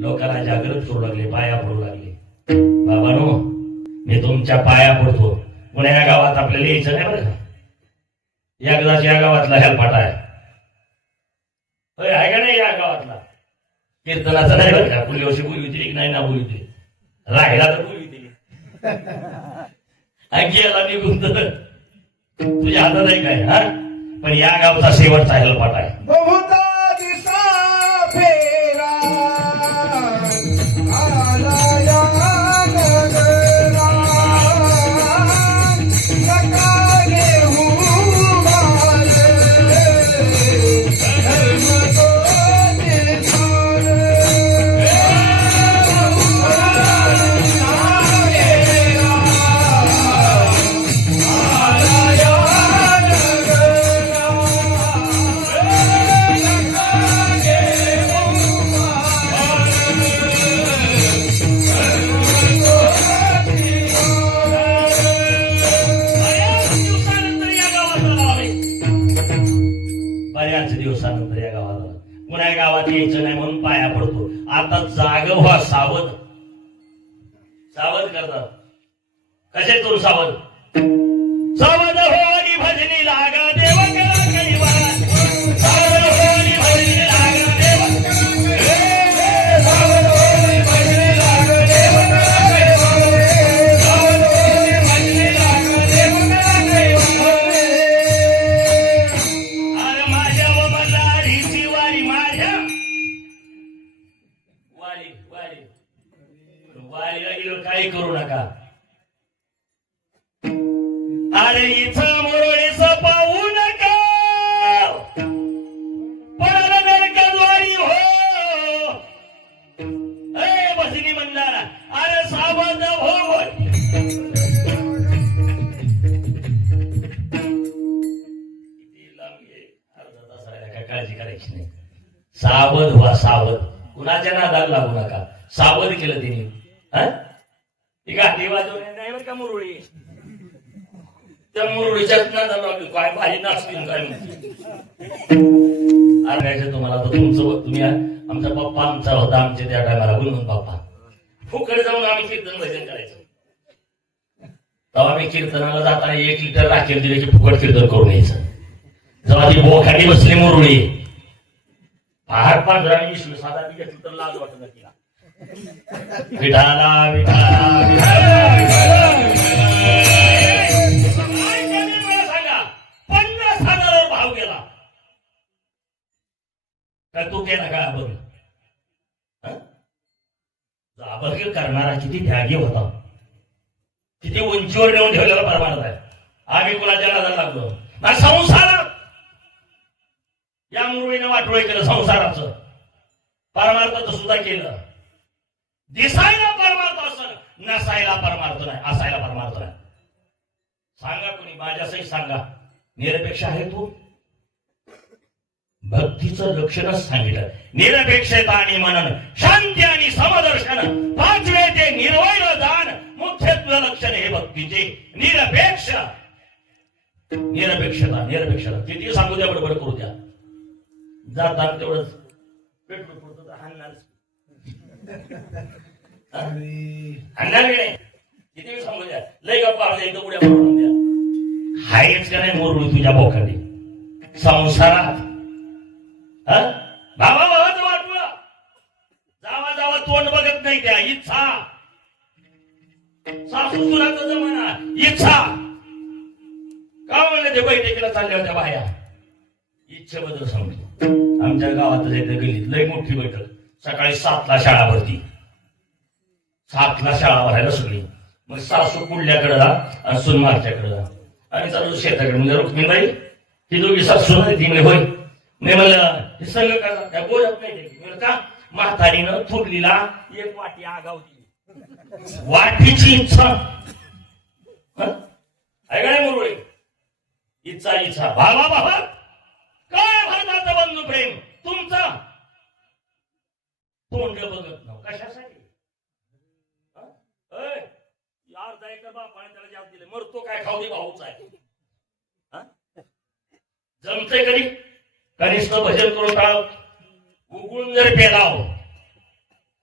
लोकांना जागृत करू लागले, पाया पडू लागले. बाबांनो, मी तुमच्या पाया पडतो. पुण्या या गावात आपल्याला यायचं नाही बरं का. एकदाच या गावातला हेलपाटा आहे का नाही. या गावातला कीर्तनाचा नाही बरं का. पुढल्या वर्षी बोलू होती नाही ना बोलू होती, राहिला तर बोलू होती. गेला निघून तर तुझ्या हातात आहे काय. हा, पण या गावचा शेवटचा हेलपाटा आहे. दिवसानंतर या गावाला पुन्हा गावात यायचं नाही म्हणून पाया पडतो. आता जाग व्हा, सावध. सावध करतात कसे करू सावध. सावध हो आणि भजनी लागा देव करा कैवार. सावध हो आणि भजनी लागा देव सावध हो आणि भजनी लागा देव करा कैवार. सावध हो आणि भजनी लागा देव करा कैवार. अरे माझ्या व मल्हारीची वारी, माझ्या वारी वारी वारीला गेलो काही करू नका. अरे इथं मुरळीच पाहू नका, पडला नरकद्वारी हो. अरे भजनी म्हणणार, अरे सावध हो. किती लांब आहे, अर्धा तास राहिला, काय काळजी करायची नाही. सावध व्हा, सावध. कुणाच्या नादाला लागू नका. सावध केलं तिने. ती गाठी वाजवणे नाही बरं का मुरळी. त्या मुरळीच्याच नादाला लागली. काय भारी नाचतील काय म्हणते. अरे तुम्हाला तर तुमचं, तुम्ही आमचा पप्पा आमचा होता, आमच्या त्या टायमाला गुणगुण पप्पा. फुकडे जाऊन आम्ही कीर्तन भजन करायचो. तेव्हा आम्ही कीर्तनाला जाताना 1 लिटर राखेल दिले की फुकट कीर्तन करून यायचं. जेव्हा ती बोखाडी बसली मुरळी, पहाड पांढरा विष्णू साधा बी घेतलं तर लाज वाटत तिला. विठाला विठाला मला सांगा, 50,000 भाव गेला का तू केला का. अभंग अभंग करणारा किती त्यागी होता, किती उंचीवर नेऊन ठेवलेला परमानत आहे. आम्ही कुणाच्या नादाला लागलो ना. संसारात या मुरळीने वाटोळे केलं. संसाराचं परमार्थाचं सुद्धा केलं. दिसायला परमार्थ असं, नसायला परमार्थ नाही, असायला परमार्थ नाही. सांगा कोणी, माझ्यासही सांगा, निरपेक्ष आहे तू. भक्तीचं लक्षणच सांगितलं. निरपेक्षता आणि मनन, शांती आणि समदर्शन, 5वे ते निर्वैर दान, मुख्यत्व लक्षण हे भक्तीचे. निरपेक्ष, निरपेक्षता, निरपेक्षता. किती सांगू द्या, बडबड करू द्या. जातात तेवढंच पेट्रोल पुरतं हाणणार. किती सांगू द्या, लय गप्पा इथं उड्या मारून द्या. हायच का नाही मोरळी तुझ्या बोकाडी संसारात. भावा भावाचं वाटलं, जावा जावा तोंड बघत नाही. त्या इच्छा, सासू सुनाचा जमाना, इच्छा. का म्हणलं ते बैठकीला चालल्या होत्या बाया, इच्छेबद्दल सांगतो. आमच्या गावातच येते गल्लीत लय मोठी बैठक. सकाळी 7ला शाळा भरती, 7ला शाळा भरायला सगळी. मग सासू पुढल्याकडे जा आणि सून मागच्याकडे जा. आणि चालू शेताकडे. म्हणजे रुक्मिणबाई ही दोघी सासू नाही, ती म्हणजे होय. मी म्हणलं हे संघ करतात काय, बोलत नाही ते. का म्हातारीनं थोडलीला 1 वाटी आगाव दिली. वाटीची इच्छा ऐका नाही मुरळी. इच्छा इच्छा, भावा भावा काय भारताचं बंधू प्रेम तुमचं. तोंड बघत नाव कशासाठी. अर्धा एकर बापाने त्याला जास्त दिले, मरतो काय खाऊ दे, भाऊच आहे. जमतंय कधी कनिष्ठ भजन करून टाळ. उगळून जर पेलाव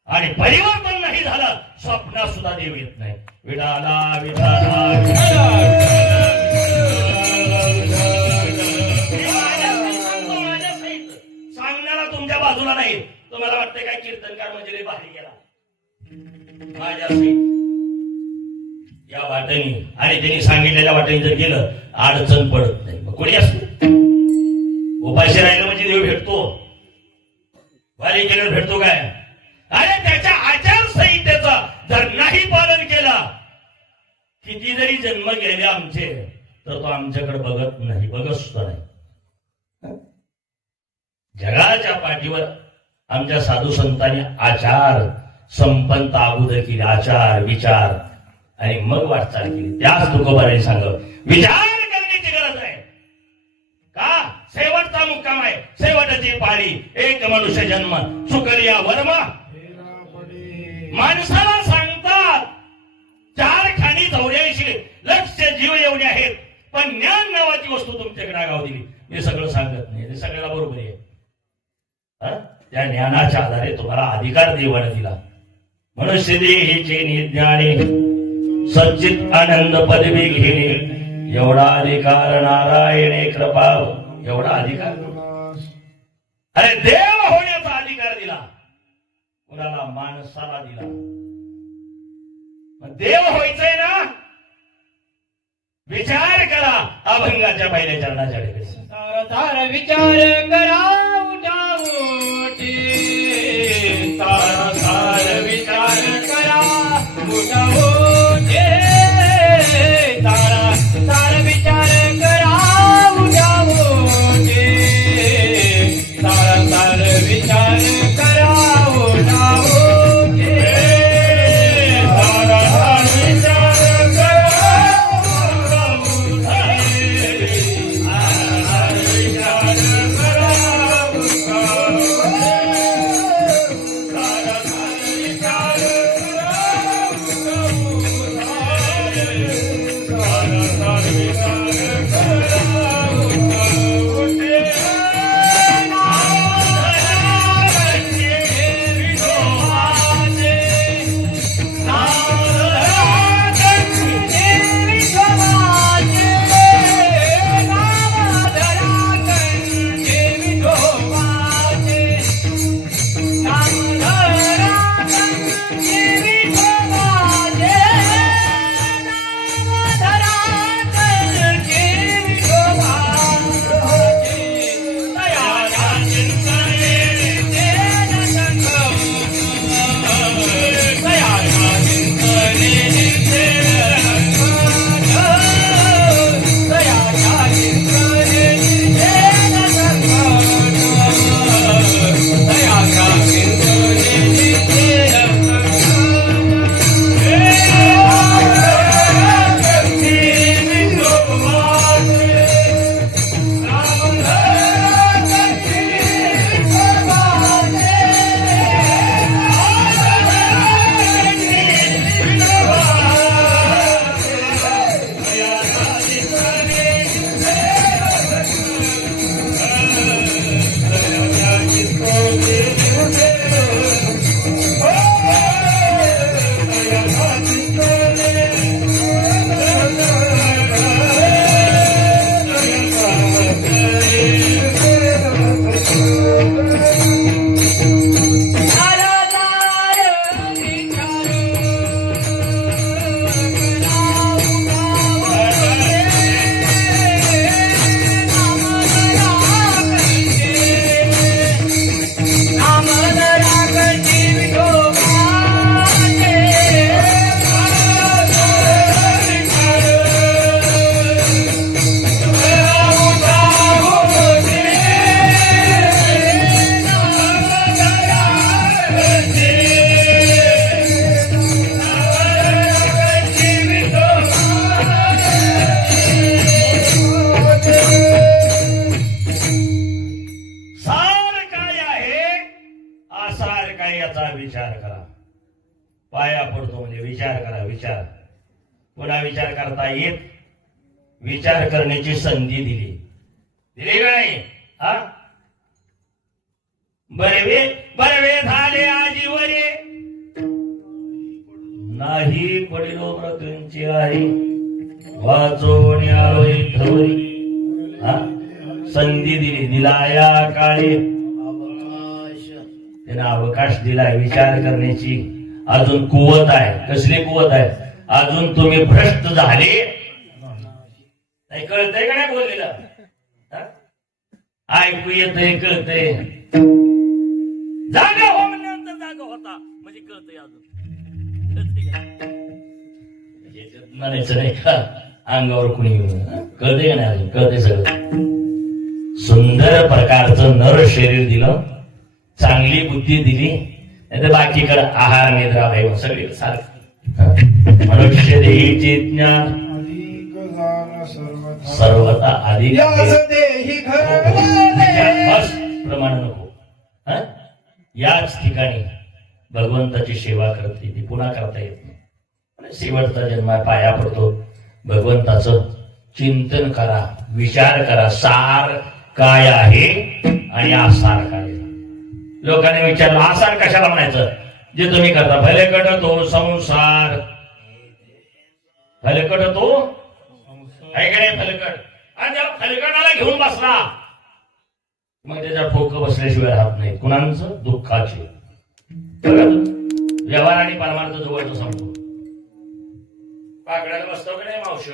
आणि परिवर्तन नाही झालं स्वप्नात सुद्धा देव येत नाही. विठाला विठाला सांगण्याला तुमच्या बाजूला नाही. तुम्हाला वाटतं काय कीर्तनकार म्हणजे भारी गेला माझ्या या वाटेने आणि त्यांनी सांगितलेल्या वाटेने जर गेलं अडचण पडत नाही. मग कोणी असतो उपाशी राहिलं म्हणजे देव भेटतो. वारी केल्यावर भेटतो काय? अरे त्याच्या आचारसंहितेचा जर नाही पालन केला किती जरी जन्म गेले आमचे तर तो आमच्याकडे बघत नाही, बघत सुद्धा नाही. जगाच्या पाठीवर आमच्या साधू संतांनी आचार संपन्न अगोदर केले, आचार विचार आणि मग वाटचाल केली. त्याच तुकोबाराने सांगत विचार करण्याची गरज आहे. का? शेवटचा मुक्काम आहे, शेवटची पाळी, एक मनुष्य जन्म सुकलिया वर्मा. माणसाला सांगतात 4 खाणी 84 लक्ष जीव एवढे आहेत, पण ज्ञान नावाची वस्तू तुमच्याकडे आगाव दिली. मी सगळं सांगत नाही, ते सगळ्याला बरोबर आहे. त्या ज्ञानाच्या आधारे तुम्हाला अधिकार देवाने दिला. मनुष्य देहीचे निज्ञाने सच्चित आनंद पदवी घेणे एवढा अधिकार नारायणे कृपा. एवढा अधिकार अरे देव होण्याचा अधिकार दिला, कुणाला? माणसाला दिला. देव व्हायचंय ना? विचार करा अभंगाच्या पहिल्या चरणाच्या ठिकाणी. तार विचार करा उठावोटे, तार तार विचार करा उठावोटे, तारा तार विचार करा उठावोटे, तारा तार विचार करा उठावोटे, तारा तार विचार करा पाया पडतो म्हणजे विचार करा. विचार पुन्हा विचार करता येत, विचार करण्याची संधी दिली का नाही? हा बरवे बरवे झाले आजीवरे नाही पडिलो मृत्यूंची आहे वाचोनी आलो इथवरी. संधी दिली दिलाया काळे त्याने अवकाश दिलाय विचार करण्याची. अजून कुवत आहे. कसली कुवत आहे? अजून तुम्ही भ्रष्ट झाले नाही. कळतंय का नाही बोललेलं? ऐकू येतंय कळतंय. जागा हो म्हणल्यानंतर जागा होता म्हणजे कळतंय. अजून म्हणायचं नाही का अंगावर कुणी कळतंय का नाही? अजून कळतंय सगळं. सुंदर प्रकारचं नर शरीर दिलं, चांगली बुद्धी दिली, नाही तर बाकीकडे आहार निद्रा भैव सगळे सारखं. मनुष्य देहीचे ज्ञान सर्वता अधिक प्रमाण नको. याच ठिकाणी भगवंताची सेवा करते ती पुन्हा करता येत नाही. शेवटचा जन्म पाया पडतो. भगवंताचं चिंतन करा, विचार करा. सार काय आहे आणि आसार काय. लोकांनी विचारलं आसार कशाला म्हणायचं? जे तुम्ही करता फलकट तो संसार. फलकट तो आहे का नाही? फलकट. आणि ज्या फलकटाला घेऊन बसला मग त्याच्या ठोकं बसल्याशिवाय राहत नाही. कुणाचं? दुःखाचे. व्यवहार आणि परमार्थ जवळचं सांगतो. पाकड्याला बसतो का नाही मावशी?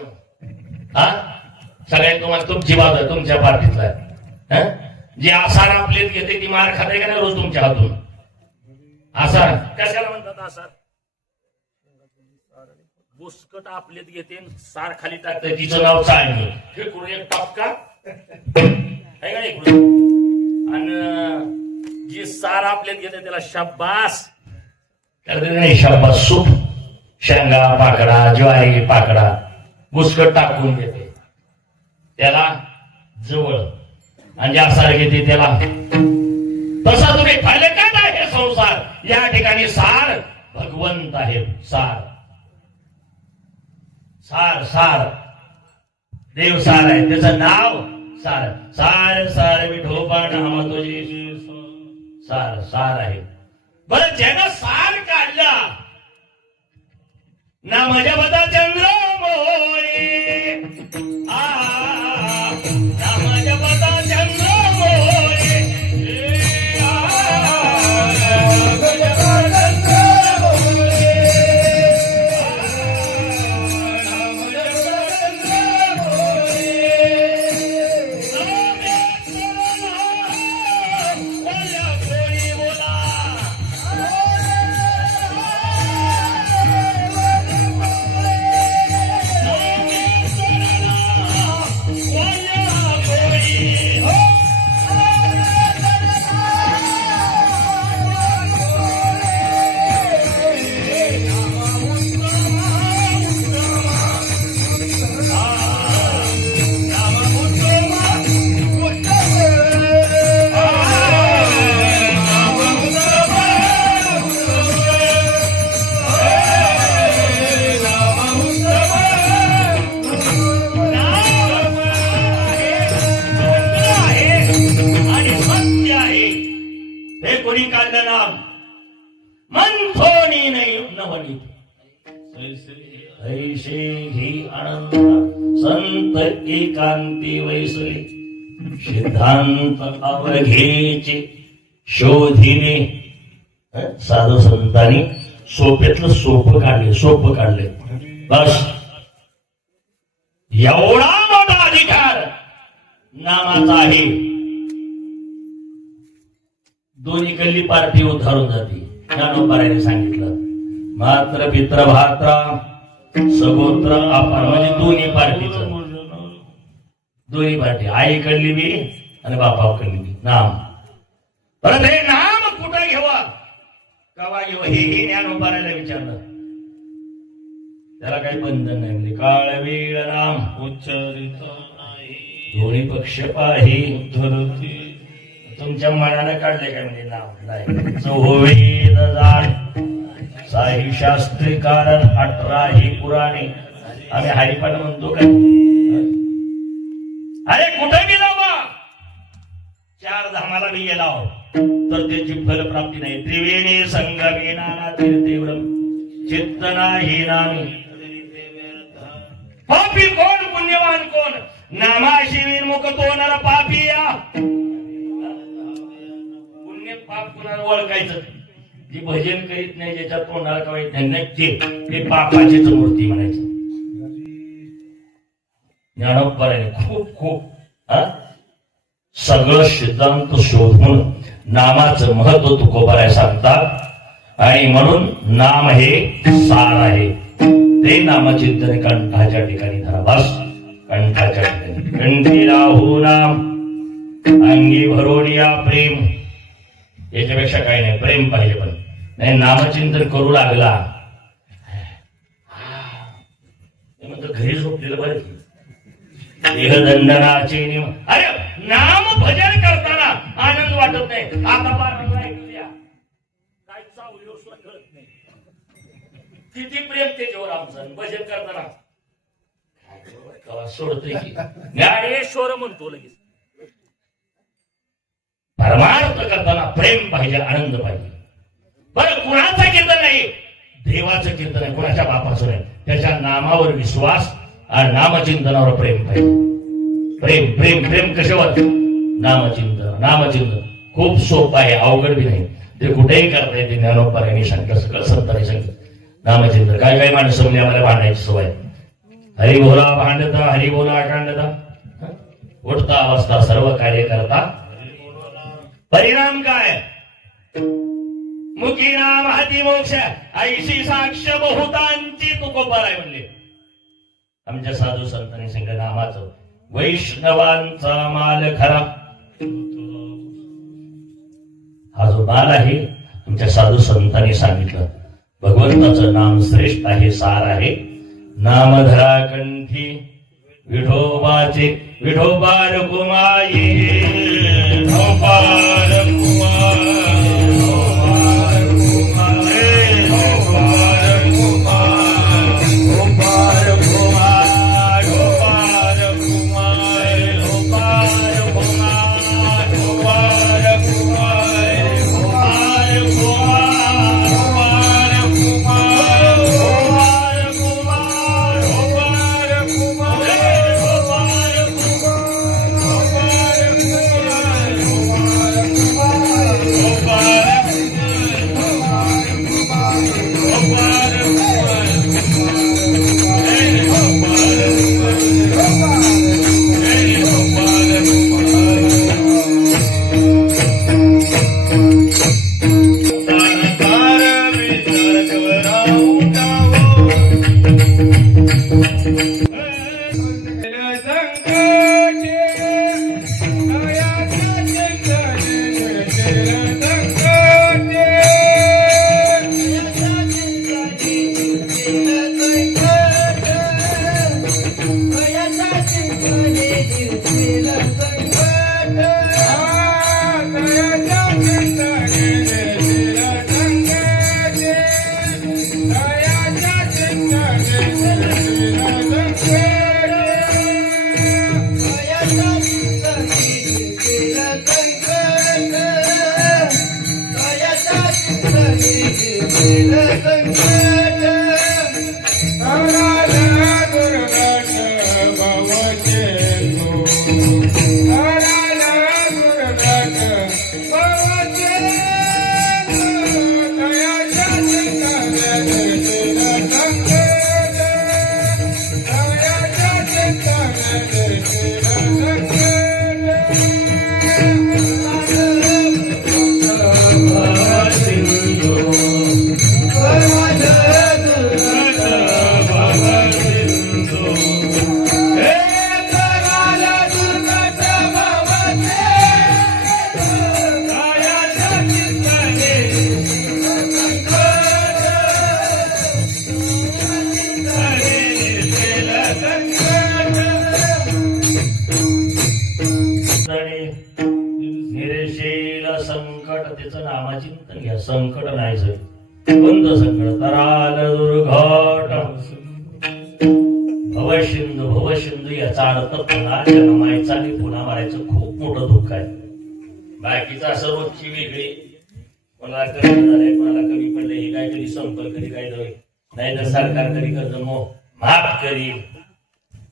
सगळ्यात तुम्हाला तुमची बाजू आहे, तुमच्या पार्टीतला आहे. जे आसार आपलेत घेते ती मार खाते का नाही रोज तुमच्या हातून? आसार कशाला म्हणतात? आसार बुसकट आपलेत घेते सार खाली टाकते तिचं नाव चाळणी. हे करून एक टापका आहे का नाही? आणि जी सार आपल्यात घेते त्याला शाबास करते नाही. शाबास सूप शेंगा पाकडा ज्वारी पाकडा बुसकट टाकून देते त्याला जवळ. आणि ज्या सार घेते त्याला तसा तुम्ही फलकट आहे संसार. या ठिकाणी सार भगवंत आहे. सार सार सार देव सार आहे. त्याचं नाव सार. सार सार विठोबा नाम तुझे सार सार आहे. बरं ज्यानं सार काढला ना माझ्या बदा चंद्र मोरे. ना माझ्या बदा चंद्र मोरे. ऐशे ही आनंद संत एकांती वैसले सिद्धांत अवघेचे शोधिले. साधू संतांनी सोप्यातलं सोपं काढले. बस एवढा मोठा अधिकार नामाचा आहे. दोन्ही कल्ली पार्टी उद्धारून जाते. ज्ञानोबाराने सांगितलं मात्र पित्र भात्रा सगोत्र अपार म्हणजे दोन्ही पार्टीचं. दोन्ही पार्टी आईकडली बी आणि बापाकडली बी नाम. परंतु हे नाम कुठं घेवा कवा घेवा हेही ज्ञानोबाराला विचारलं. त्याला काही बंधन नाही. म्हणजे काळ वेळ नाम उच्चारित दोन्ही पक्ष पाही तुमच्या मनानं काढले काय म्हणजे नाव नाही. चौवेद जाण साही शास्त्री कारण 18 ही पुराणे. आम्ही हरिपाठ म्हणतो काय? अरे कुठे गेला बा? 4 धामाला मार्गी गेला तर त्याची फलप्राप्ती नाही. त्रिवेणी संगमी नाना तीर्थेवरम चित्त नाही नामी. पापी कोण पुण्यवान कोण? नामाशी विनमुख तो नर पापी या. पुण्य पाप कुणाला ओळखायचं? जी भजन करीत नाही, ज्याच्या तोंडाला कवायत नाही, ते पापाचीच मूर्ती म्हणायचं. ज्ञानोबाने खूप सगळं सिद्धांत शोधून नामाचं महत्व तुकोबाराय सांगतात. आणि म्हणून नाम हे सार आहे. ते नामचिंतन कंठाच्या ठिकाणी धरा. बस कंठाच्या ठिकाणी कंठी राहू नाम, अंगी भरून या प्रेम. याच्यापेक्षा काही नाही, प्रेम पाहिजे. पण नाही नामचिंतन करू लागला म्हणतो घरी झोपलेलं बरं. देहदंडनाचे नियम. अरे नाम भजन करताना आनंद वाटत नाही. आता बारा ऐकूया काय चावली सुद्धा कळत नाही. किती प्रेम त्याच्यावर आमचं. भजन करताना सोडतोय की ज्ञानेश्वर म्हणतो लगेच. परमार्थ करताना प्रेम पाहिजे, आनंद पाहिजे. बरं कुणाचं कीर्तन नाही, देवाचं कीर्तन आहे, कुणाच्या बापाचं नाही. त्याच्या नामावर विश्वास आणि नामचिंतनावर प्रेम पाहिजे. प्रेम प्रेम प्रेम कशावर? नामचिंतन खूप सोपं आहे, अवघड बी नाही. ते कुठेही करता येते. ज्ञानोबारायांनी सांगितलं, सगळं संतांनी सांगितलं. नामचिंतन काय काय माणसं म्हणजे आम्हाला भांडायची सवय. हरिभोला भांडता, हरिभोला कांडता, उठता अवस्था सर्व कार्य करता. परिणाम काय? मुखी नाम हाती मोक्ष, ऐशी साक्ष बहुतांची तुकोबाराय म्हणले. आमच्या साधू संतांनी सांगितलं नामाचं वैष्णवांचा माल खरा. हा जो माल आहे आमच्या साधू संतांनी सांगितलं. भगवंताचं नाम श्रेष्ठ आहे, सार आहे. नामधरा कंठी विठोबाचे विठोबा रघुमाई. नामाचिंतन घ्या. संकट नाही सर, कोणतं संकट? तराल दुर्घट भवसिंधू याचा अर्थ पुन्हा जन्मायचा आणि पुन्हा मारायचं खूप मोठं दुःख आहे. बाकीचं असं रोजची वेगळी, कोणाला कर्ज झालंय, कोणाला कमी पडलंय, हे काय कधी संपर्क कधी काय होईल, नाहीतर सरकार कधी कर्ज माफ करील,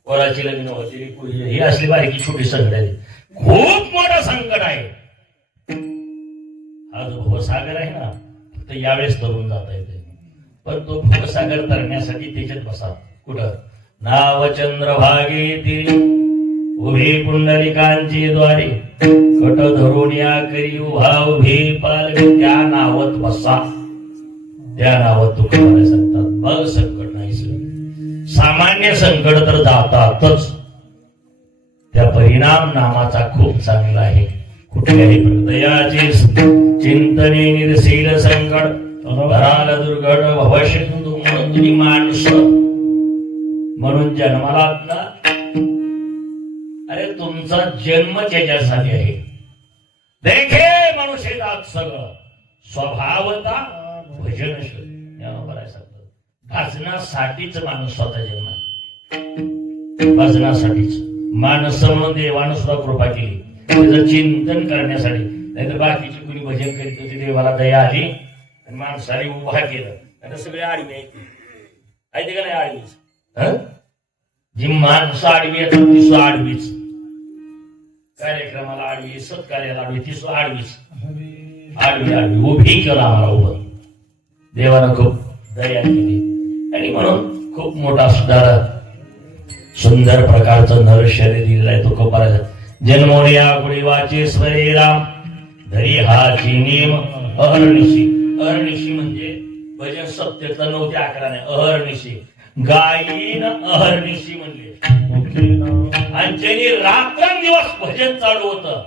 कोणाची लग्न होती पुढे, ही असली बारीकी छोटी संकट आहे. खूप मोठं संकट आहे. हा जो भवसागर आहे ना, फक्त यावेळेस तरुण जाता येते, पण तो भवसागर तरण्यासाठी त्याच्यात बसा. कुठं? नाव चंद्रभागे उभे पुंडलिकांचे द्वारे, कट धरून या करी उभा उभे पाल, त्या नावात बसा. त्या नावात तुका मला सांगतात मग संकट नाही. सामान्य संकट तर जातातच, त्या परिणाम नामाचा खूप चांगला आहे. कुठल्याही हृदयाचे चिंतने निर्शील संकट, धराल दुर्घट भवशंतु. म्हणून तुम्ही माणसं म्हणून जन्मालात ना, अरे तुमचा जन्म त्याच्यासाठी आहे. देखे मनुष्य जात सगळं स्वभावता भजन भजनासाठीच माणूस स्वतः जन्म आहे. भजनासाठीच माणस म्हणून देवानं सुद्धा कृपा केली, त्याचं चिंतन करण्यासाठी. नाहीतर बाकीची कुणी भजन करीत होती, देवाला दया आली आणि माणसाने उभा केलं. आता सगळे आडवी आहे का नाही? आडवीच. जी माणसं आडवी येतात ती सुद्धा आडवीच, कार्यक्रमाला आडवी, सत्कार्याला आडवी, ती सुद्धा आडवीच. आडवी आडवी उभी केला आम्हाला उभं. देवानं खूप दया केली आणि म्हणून खूप मोठा सुंदर प्रकारचं नर शरीर दिलेलं आहे. तो खूप बरा जन्मोनिया गुढी वाचे स्वरे राम, धरी हाची नेम अहर्निशी. अहर्निशी म्हणजे भजन सत्यातलं 9 ते 11 नाही, अहर्निशी. गायीन अहर्निशी म्हणले आणि ज्यांनी रात्रंदिवस भजन चालू होतं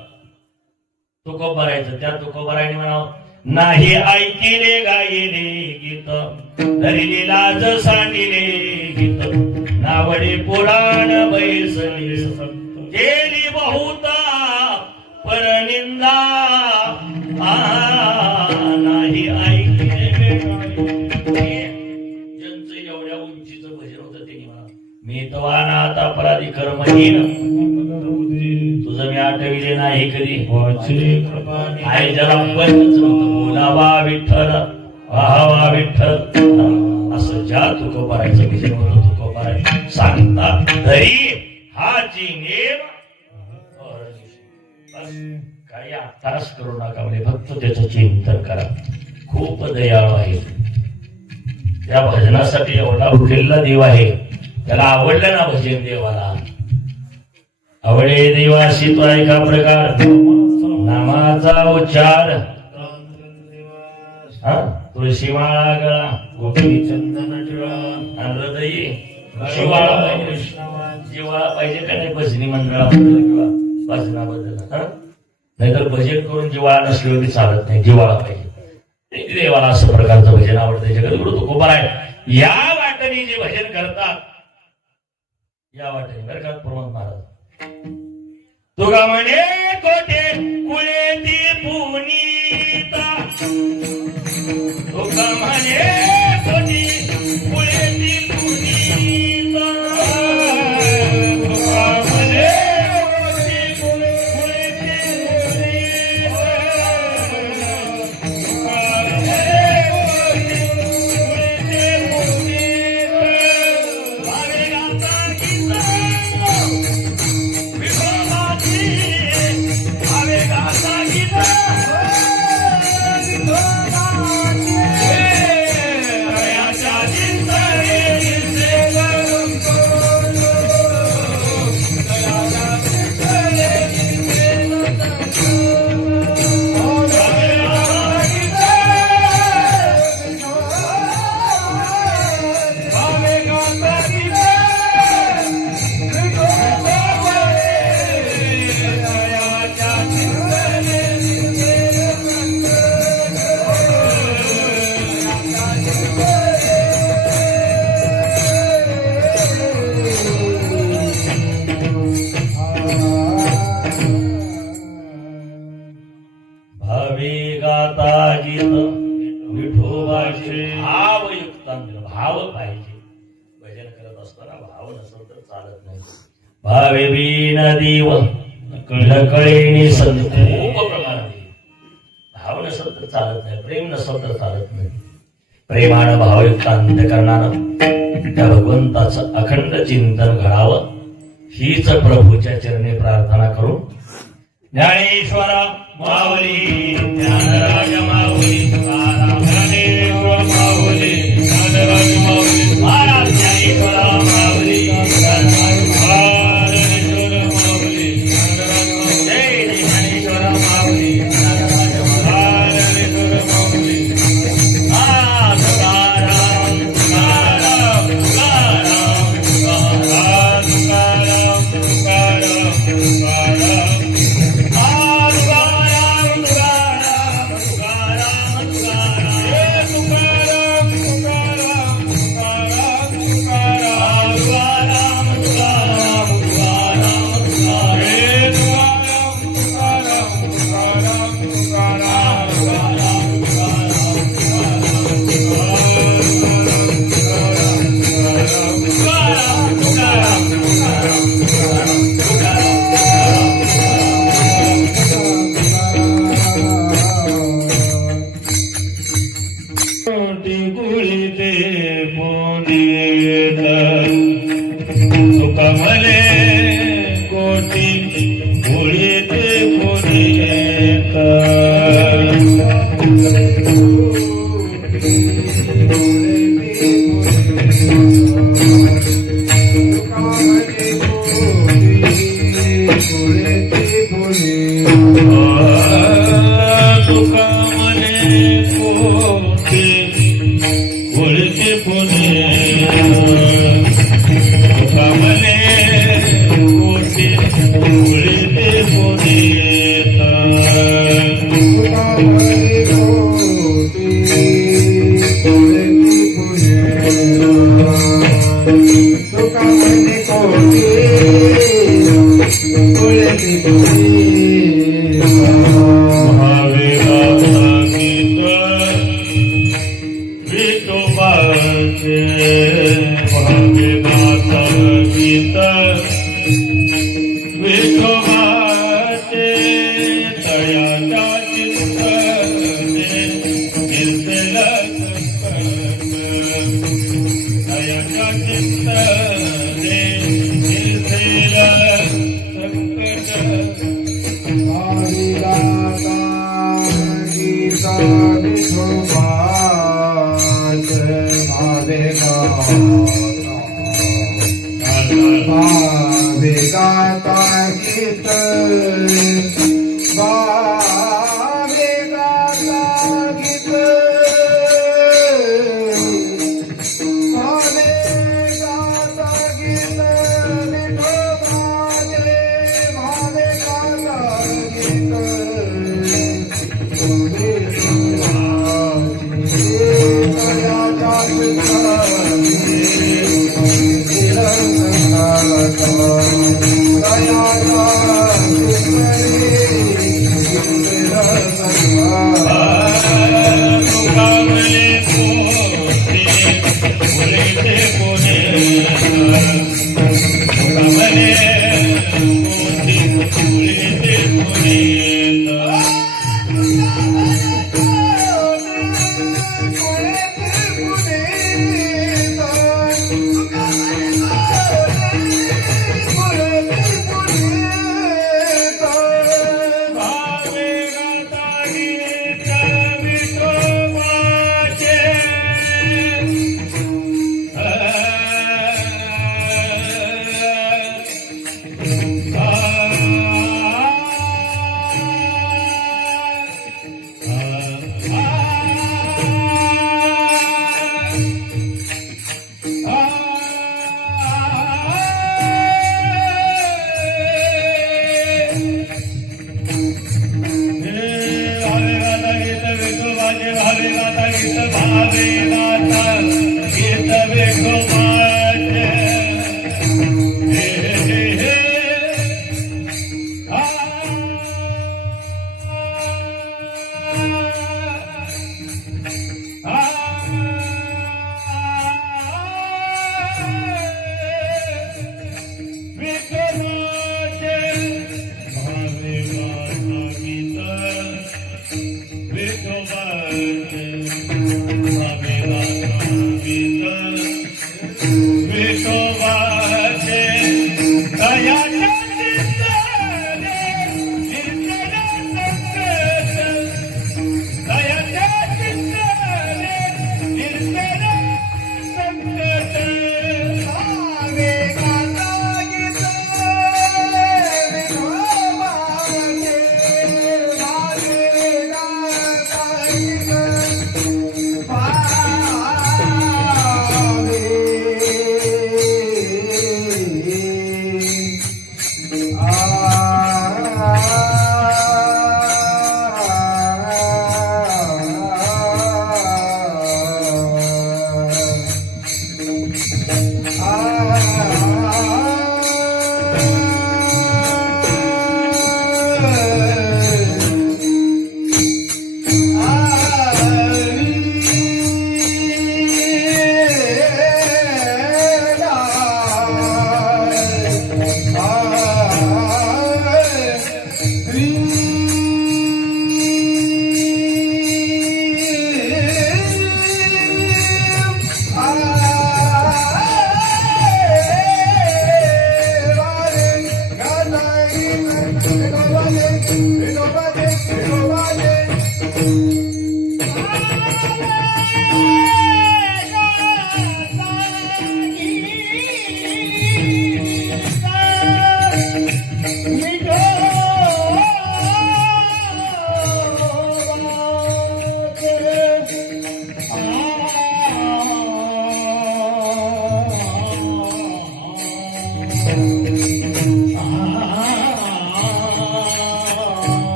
तुकोबारायचं. त्या तुकोबारायने म्हणावं, नाही ऐकिले गायले गीत, धरिले लाज सांगिले गीत, नावडे पुराण बैसले, केली बहुता परनिंदा, नाही ऐकिले. ज्यांचं एवढ्या उंचीचं भजन होतं त्यांनी म्हणा, मी तवानात अपराधी कर्महीन, तुझं मी आठविले नाही कधी, आई जरा बंदच बोलावा विठ्ठल, वाहावा विठ्ठल. असं ज्या तुकोबारायचं भजन होतं, तुकोबाराय सांगतात तरी हाची नेम. काही अट्टास करू नका, म्हणजे फक्त त्याचं चिंतन करा. खूप दयाळू आहे. त्या भजनासाठी एवढा उठलेला देव आहे. त्याला आवडलं ना भजन देवाला, आवडे देवाशी तो एका प्रकार नामाचा उच्चार. तुळशी माळा गळा, गोपी चंदन टिळा, हृदयी शिवाळा पाहिजे. जिवाळा पाहिजे का नाही भजनी मंडळाबद्दल किंवा भजनाबद्दल? नाहीतर भजन करून जिवाळा नसल्यावर चालत नाही, जिवाळा पाहिजे. देवाला असं प्रकारचं भजन आवडतं. जगद्गुरु तुकोबाराय या वाटणी जे भजन करतात, या वाटणी बरं का प्रमोद महाराज, तुगा म्हणे कोठे कुळे ती पुनीता, तुगा म्हणे कोठी कुळे ती पुनीता, तुगा म्हणे कोठी कुळे ती पुनीता, भाव पाहिजे. भजन करत असताना भाव नसेल तर चालत नाही. भावे बिन देव कळकळीने संत खूप प्रमाणात नसेल तर चालत नाही, प्रेम नसेल तर चालत नाही. प्रेमानं भावयुक्त अंतकरणानं त्या भगवंताचं अखंड चिंतन घडावं हीच प्रभूच्या चरणी प्रार्थना करून ज्ञानेश्वर माऊली ज्ञानराज माऊली तुकाराम ज्ञानेश्वर माऊली ज्ञानराज माऊली महाराज ज्ञानेश्वर माऊली ज्ञानेश्वर माऊली ज्ञानराज माऊली जय ज्ञानेश्वर माऊली ज्ञानराज ज्ञानेश्वर माऊली तुकाराम तुकाराम तुकाराम तुकाराम तुकाराम तुकाराम तुकाराम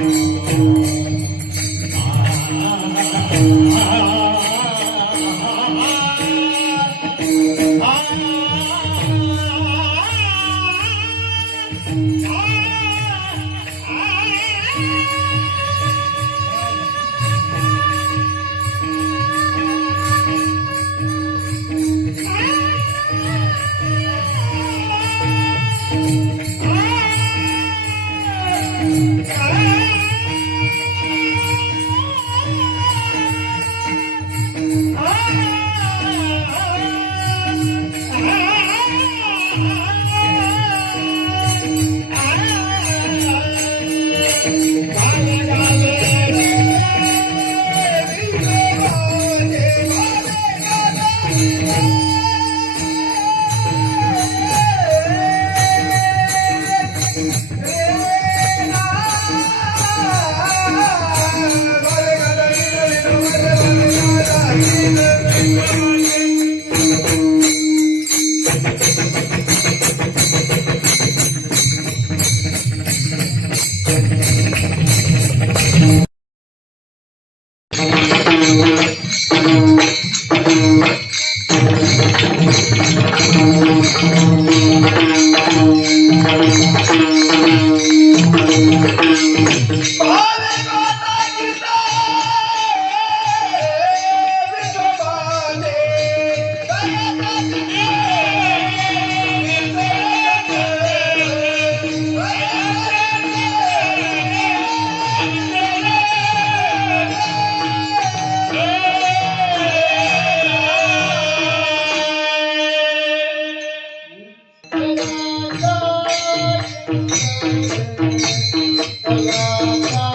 Thank you.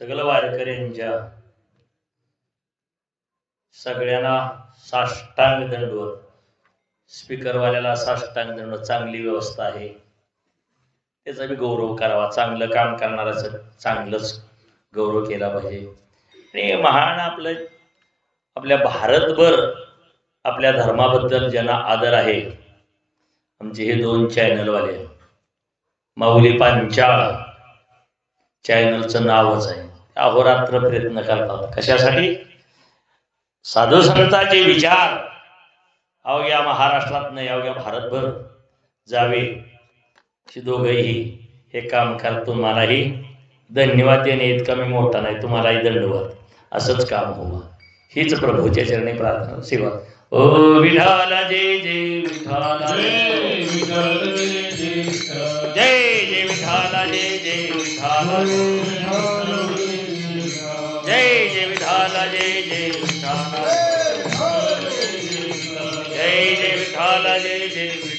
सगळं वारकऱ्यांच्या सगळ्यांना साष्टांग दंडवत, स्पीकरवाल्याला साष्टांग दंडवत. चांगली व्यवस्था आहे, त्याचा बी गौरव करावा. चांगलं काम करणाराचं चांगलंच गौरव केला पाहिजे. आणि महान आपल्या भारतभर आपल्या धर्माबद्दल ज्यांना आदर आहे, आमचे हे 2 चॅनलवाले, माऊली पांचाळ चॅनलचं नावच आहे. अहोरात्र प्रयत्न करतात. कशासाठी? साधू संतांचे विचार अवघ्या महाराष्ट्रात नाही, अवघ्या भारतभर जावे. दोघंही हे काम करतो. मलाही धन्यवाद देणे इतका मी मोठा नाही, तुम्हालाही दंडवत. असंच काम होवं हीच प्रभूच्या चरणी प्रार्थना सेवा. ओ विठाल जय जय विठाल, जय विठ्ठल जय जय विठ्ठल, जय जय विठाल, जय जय विठाल, जय जय विठाल, जय जय विठाल, जय जय विठाल, जय जय